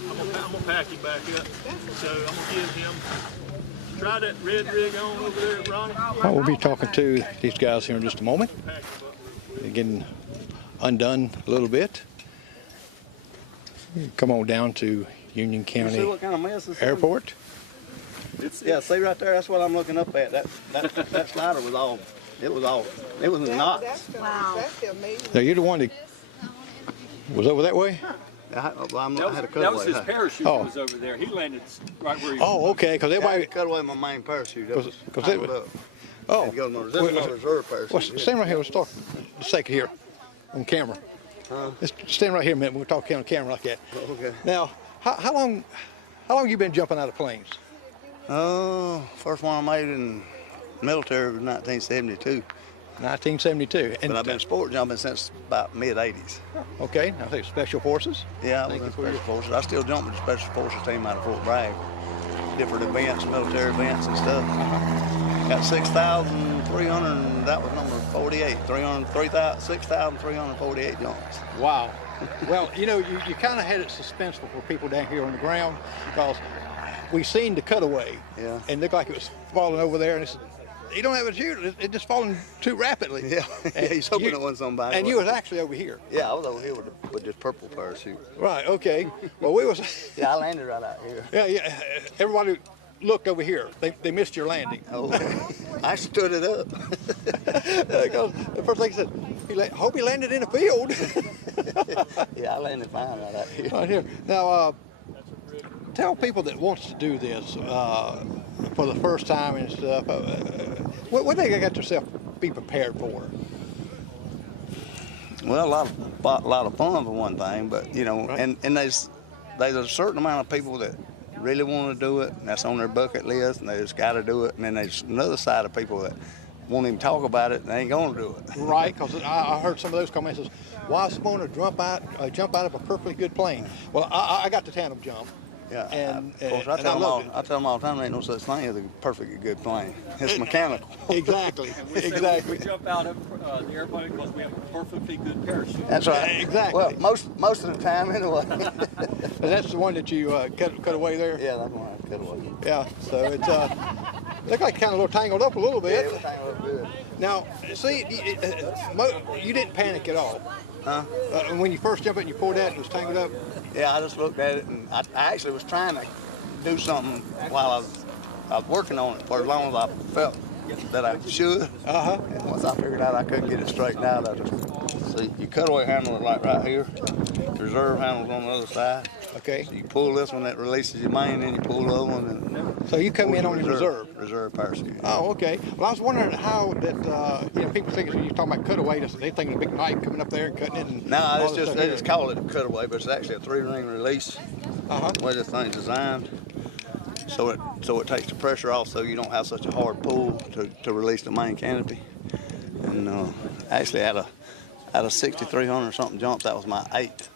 I'm gonna pack him back up. So I'm gonna give him. Try that red rig on over there, Ronnie. Well, we'll be talking to these guys here in just a moment. They're getting undone a little bit. Come on down to Union County See what kind of mess this is? Airport. Yeah, see right there, that's what I'm looking up at. That slider was all, it was in knots. Wow. That's amazing. Now, you're the one that was over that way? I had a cutaway. That was his parachute that was over there. He landed right where he was. Oh, okay, because everybody... I had to cut away my main parachute. That was Cause it was, oh. This is my reserve parachute. Well, stand right here. Let's talk a second here on camera. Let's stand right here a minute. We'll talk on camera like that. Okay. Now, how long you been jumping out of planes? First one I made in the military was 1972. 1972. But I've been sport jumping since about mid-80s. Okay, I think Special Forces. Yeah, I was in Special Forces. I still jump with the Special Forces team out of Fort Bragg. Different events, military events and stuff. Got 6,300, that was number 48. 6,348 jumps. Wow. Well, you know, you kind of had it suspenseful for people down here on the ground because we seen the cutaway. Yeah. And it looked like it was falling over there, and it's, you don't have a shoot. It just falling too rapidly. Yeah. And He's hoping it wasn't somebody. And you was actually over here. Yeah, I was over here with this purple parachute. Right. Okay. Well, we was. Yeah, I landed right out here. Yeah. Everybody looked over here. They missed your landing. Oh, I stood it up. Because the first thing he said, hope he landed in a field. Yeah, I landed fine right out here. Right here. Now, tell people that wants to do this for the first time and stuff, what they got themselves be prepared for? Well, a lot of fun for one thing, but you know, right. and there's a certain amount of people that really want to do it, and that's on their bucket list, and they just got to do it. And then there's another side of people that won't even talk about it, and they ain't going to do it. Right, because I heard some of those comments says, why is someone to jump out of a perfectly good plane? Well, I got the tandem jump. Yeah, and of course, I tell them all the time, there ain't no such thing as a perfectly good plane. It's mechanical. Exactly. We jump out of the airplane because we have a perfectly good parachute. That's right. Exactly. Well, most of the time anyway. And that's the one that you cut away there? Yeah, that's the one I cut away. Yeah, so it's looked like kind of a little tangled up a little bit. Yeah, it was tangled up good. Now, see, you didn't panic at all. Huh? When you first jumped it and you pulled out, it was tangled up? Yeah, I just looked at it, and I actually was trying to do something while I was working on it for as long as I felt that I should. And once I figured out I couldn't get it straightened out, I just, see, you cutaway handle it like right here. The reserve handle's on the other side. Okay. So you pull this one that releases your main, then you pull the other one. And so you come in on the reserve? Reserve parachute. Oh, okay. Well, I was wondering how that, people think when you're talking about cutaway, they think a big knife coming up there and cutting it. And no, it's just, they just call it a cutaway, but it's actually a 3-ring release. The way this thing's designed. So it takes the pressure off so you don't have such a hard pull to release the main canopy. And actually out of 6,300 something jumps, that was my 8th.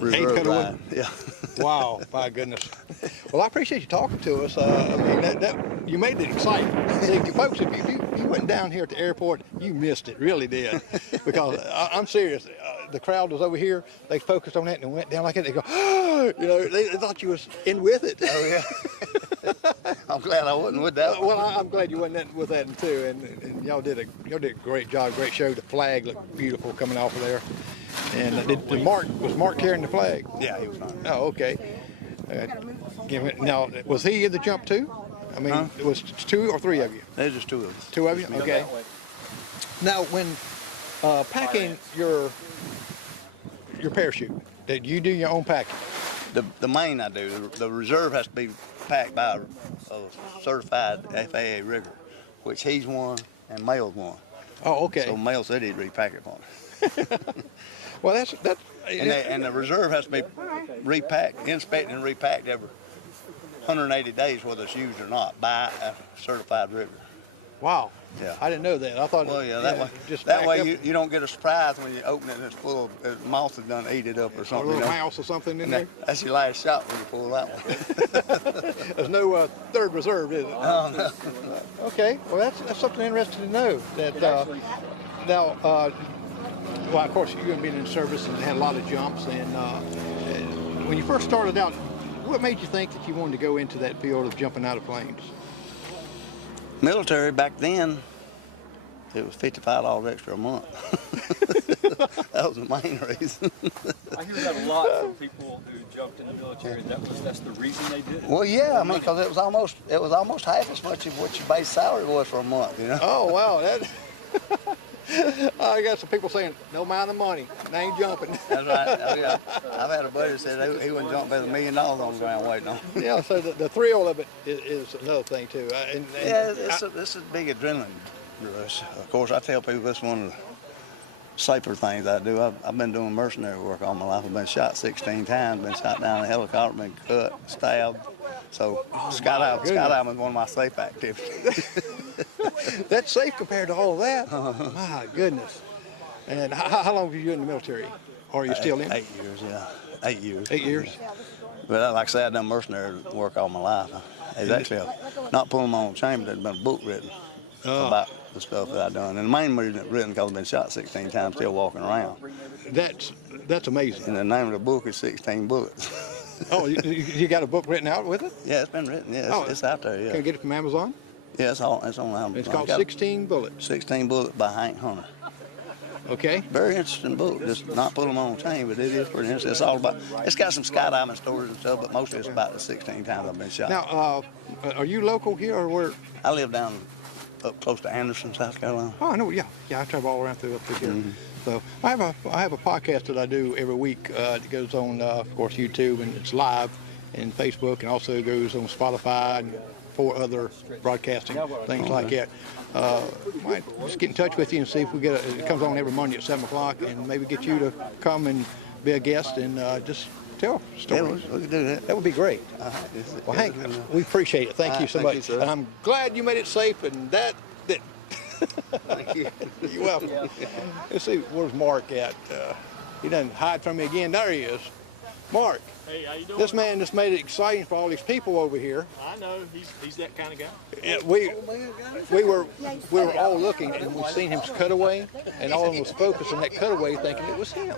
Reserve ride. Yeah. Wow, my goodness. Well, I appreciate you talking to us. I mean, you made it exciting. See, folks, if you went down here at the airport, you missed it, really did. Because I'm serious. The crowd was over here. They focused on that and went down like that. They go, oh, they thought you was in with it. Oh yeah. I'm glad I wasn't with that. Well, I'm glad you wasn't with that too. And y'all did a great job, great show. The flag looked beautiful coming off of there. And was Mark carrying the flag? Yeah, he was on. Oh, okay. Now, was he in the jump too? I mean, it was 2 or 3 of you? There's just 2 of us. 2 of you? Okay. Now, when packing your parachute, did you do your own packing? The main I do. The reserve has to be packed by a certified FAA rigger, which he's one and Mail's one. Oh, okay. So Mail said he'd repack it for me. Well, that's. And the reserve has to be repacked, inspected and repacked every 180 days, whether it's used or not, by a certified rigger. Wow. Yeah. I didn't know that. I thought. Well, yeah, that way you don't get a surprise when you open it and it's full of moths have done ate it up or something. A little mouse or something in there. That's your last shot when you pull that one. There's no third reserve, is it? No. Okay. Well, that's something interesting to know. That now, well, of course, you've been in service and had a lot of jumps. And when you first started out, what made you think that you wanted to go into that field of jumping out of planes? Military back then, it was $55 extra a month. That was the main reason. I hear that a lot from people who jumped in the military. That's the reason they did it. Well, yeah, I mean, because it was almost half as much of what your base salary was for a month. You know. Oh wow, that. I got some people saying, no amount of money, they ain't jumping. That's right. Oh, yeah. I've had a buddy that said he wouldn't jump with $1 million on the ground waiting on. Yeah, so the thrill of it is another thing too. Yeah, it's a big adrenaline rush. Of course, I tell people this is one of the safer things I do. I've been doing mercenary work all my life. I've been shot 16 times, been shot down in a helicopter, been cut, stabbed. So skydiving is one of my safe activities. That's safe compared to all of that. My goodness. And how long have you been in the military? Or are you still in? 8 years, yeah. 8 years. 8 years? But like I said, I've done mercenary work all my life. It's actually not pulling my own chamber, there's been a book written about the stuff that I've done. And the main reason it's written because I've been shot 16 times still walking around. That's amazing. And the name of the book is 16 Bullets. Oh, you got a book written out with it? Yeah, it's been written. Yeah, it's out there. Yeah. Can you get it from Amazon? Yeah, it's on Amazon. It's called 16 Bullets. 16 Bullets by Hank Hunter. Okay. Very interesting book. Just not put them on a chain, but it is pretty interesting. It's all about. It's got some skydiving stories and stuff, but mostly it's about the 16 times I've been shot. Now, are you local here or where? I live down up close to Anderson, South Carolina. Oh, I know. Yeah, I travel all around up through here. So I have a podcast that I do every week. It goes on, of course, YouTube, and it's live, and Facebook, and also goes on Spotify and 4 other broadcasting things like that. Might just get in touch with you and see if we get it comes on every Monday at 7 o'clock, and maybe get you to come and be a guest and just tell stories. Yeah, we can do that. That would be great. Well, Hank, we appreciate it. Thank you so much. You, and I'm glad you made it safe, and that. Thank you. You're welcome. Let's see, where's Mark at? He doesn't hide from me again. There he is. Mark. Hey, how you doing? This man just made it exciting for all these people over here. I know, he's that kind of guy. Yeah, we were all looking, and we seen him cutaway, and all of them was focused on that cutaway, thinking it was him.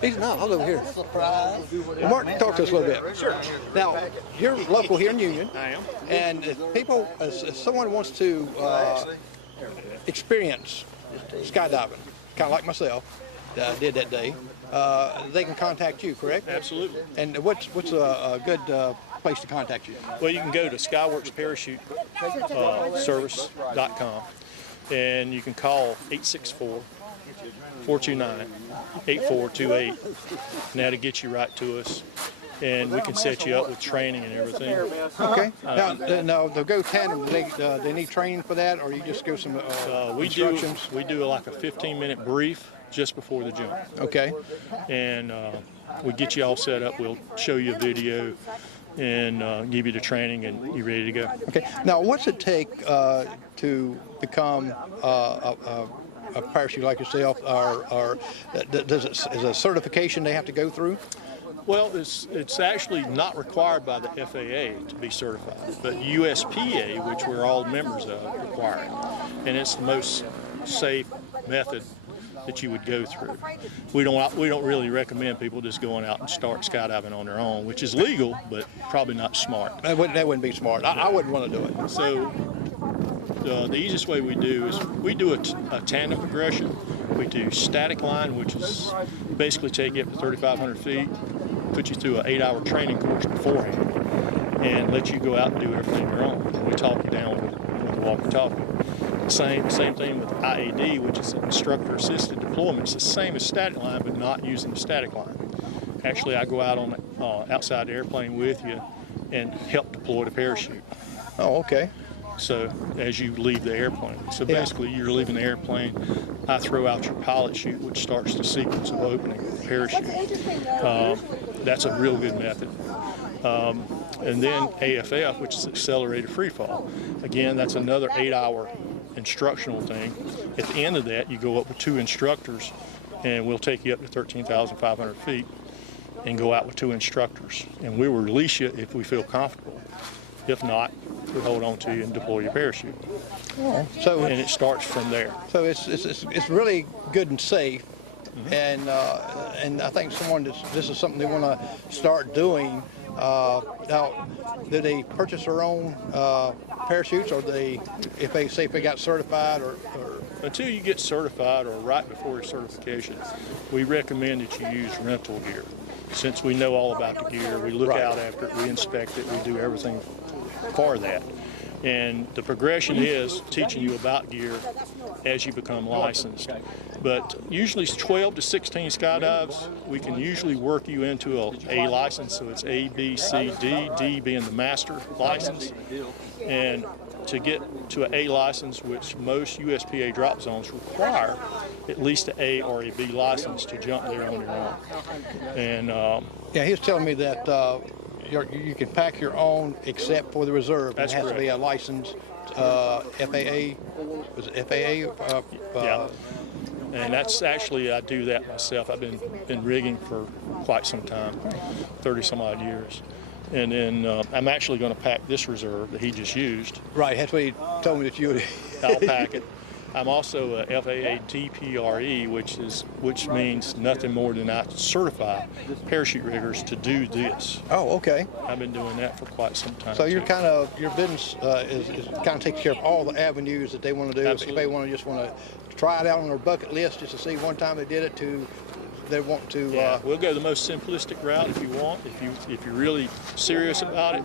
He's not. I'll over here. Well, Mark, talk to us a little bit. Sure. Now, you're local here in Union. I am. And if someone wants to experience skydiving, kind of like myself, did that day, they can contact you, correct? Absolutely. And what's a good place to contact you? Well, you can go to skyworksparachute service.com, and you can call 864-429-8428, and that'll get you right to us. And we can set you up with training and everything. Okay. Now the Go Tandem, they need training for that, or you just go some instructions? We do like a 15-minute brief just before the jump. Okay. And we get you all set up. We'll show you a video and give you the training, and you're ready to go. Okay. Now, what's it take to become a parachute like yourself, or is it a certification they have to go through? Well, it's actually not required by the FAA to be certified, but USPA, which we're all members of, require it. And it's the most safe method that you would go through. We don't really recommend people just going out and start skydiving on their own, which is legal, but probably not smart. That wouldn't be smart. I wouldn't want to do it. So the easiest way we do is we do a tandem progression. We do static line, which is basically take you up to 3,500 feet, put you through an 8-hour training course beforehand, and let you go out and do everything your own. We talk you down with walkie-talkie. Same thing with IAD, which is an instructor-assisted deployment. It's the same as static line, but not using the static line. Actually, I go out on outside the airplane with you and help deploy the parachute. Oh, okay. So as you leave the airplane. So basically, you're leaving the airplane. I throw out your pilot chute, which starts the sequence of opening the parachute. That's a real good method. And then AFF, which is accelerated free fall. Again, that's another 8-hour instructional thing. At the end of that, you go up with 2 instructors, and we'll take you up to 13,500 feet and go out with 2 instructors. And we will release you if we feel comfortable. If not, we hold on to you and deploy your parachute. Oh, and it starts from there. So it's really good and safe. And I think this is something they want to start doing. Now, do they purchase their own parachutes, or if they got certified, or until you get certified or right before your certification, we recommend that you use rental gear. Since we know all about the gear, we look out after it, we inspect it, we do everything for that. And the progression is teaching you about gear as you become licensed. But usually it's 12 to 16 skydives. We can usually work you into a license, so it's A, B, C, D, D being the master license. And to get to an A license, which most USPA drop zones require at least an A or a B license to jump there on your own. And yeah, he was telling me that you can pack your own except for the reserve. That's it has correct. to be a licensed FAA. Was it FAA? Yeah. And that's actually, I do that myself. I've been rigging for quite some time, 30 some odd years. And then I'm actually going to pack this reserve that he just used. Right, that's what he told me that you would. I'll pack it. I'm also a FAA DPRE, which means nothing more than I certify parachute riggers to do this. Oh, okay. I've been doing that for quite some time. So you're too. kind of, your business is kind of takes care of all the avenues that they want to do. Absolutely. If they want to try it out on their bucket list just to see one time they did it, to they want to. Yeah, we'll go the most simplistic route if you want. If you're really serious about it,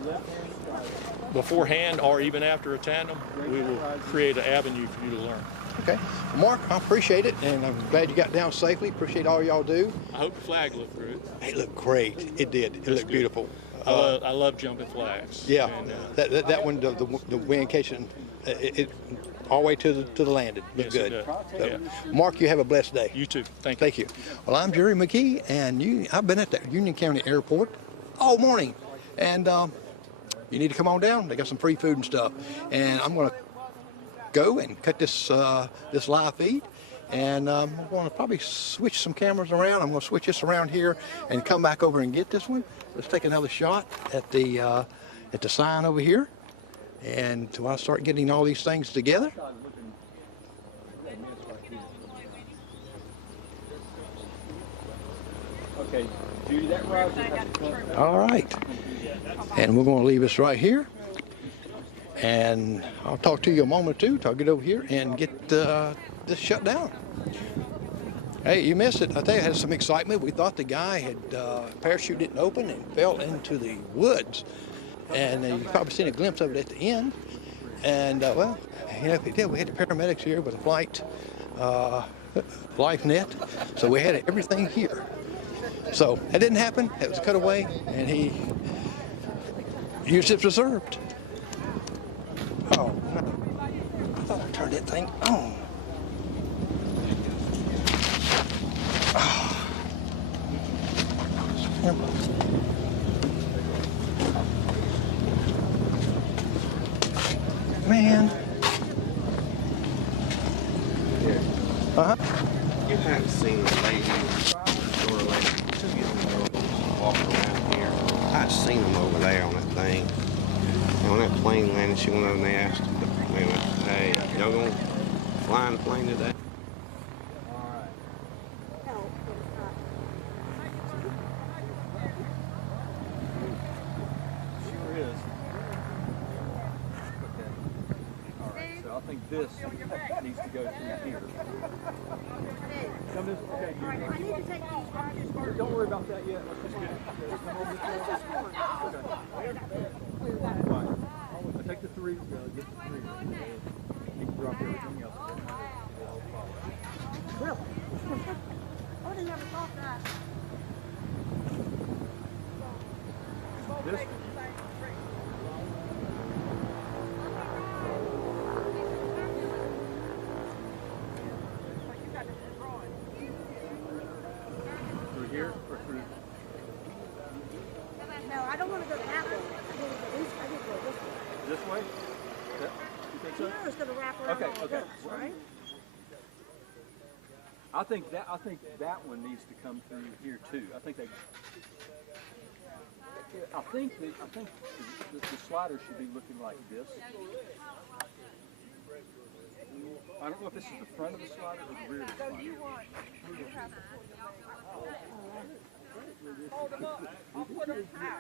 beforehand or even after a tandem, we will create an avenue for you to learn. Okay. Well, Mark, I appreciate it, and I'm glad you got down safely. Appreciate all y'all do. I hope the flag looked good. It looked great. It did. It looked beautiful. I love jumping flags. Yeah, and, that one, the wind catching it all the way to the landing. Looked Yes, it good. does. So, Yeah. Mark, you have a blessed day. You too. Thank you. Thank you. Well, I'm Jerry McGee, and I've been at the Union County Airport all morning, and you need to come on down. They got some free food and stuff, and I'm going to go and cut this this live feed, and I'm going to probably switch some cameras around. I'm going to switch this around here and come back over and get this one. Let's take another shot at the sign over here, and so I start getting all these things together. Okay, Judy, that riser has to come. All right, and we're going to leave this right here, and I'll talk to you a moment or two till I get over here and get this shut down. Hey, you missed it. I tell you, I had some excitement. We thought the guy had parachute didn't open and fell into the woods, and you've probably seen a glimpse of it at the end. And well, you know, we had the paramedics here with a flight life net, so we had everything here. So that didn't happen. It was cut away, and he used his reserved. Oh no! I thought I turned that thing on. Man. You haven't seen the lady, sort of lady, two young girls walk around here. I've seen them over there on that thing. And when that plane landed, she went over and they asked, they went, hey, y'all gonna fly in the plane today? Sure is. Okay. All right, so I think this needs to go through here. Come this, okay, Judy. Don't worry about that yet. Let's just get it. Come over this way. Okay. Right. I'll take the three, get the three. You can drop everything else. Really? I would have never thought that. This through here or through? No, I don't want to go that way. I want to go this way. This way? Yeah. You think so? Here is going to wrap around Okay, all okay. this, right? I think that one needs to come through here too. I think the slider should be looking like this. I don't know if this is the front of the slider or the rear of the slider. Hold them up. I'll put them out.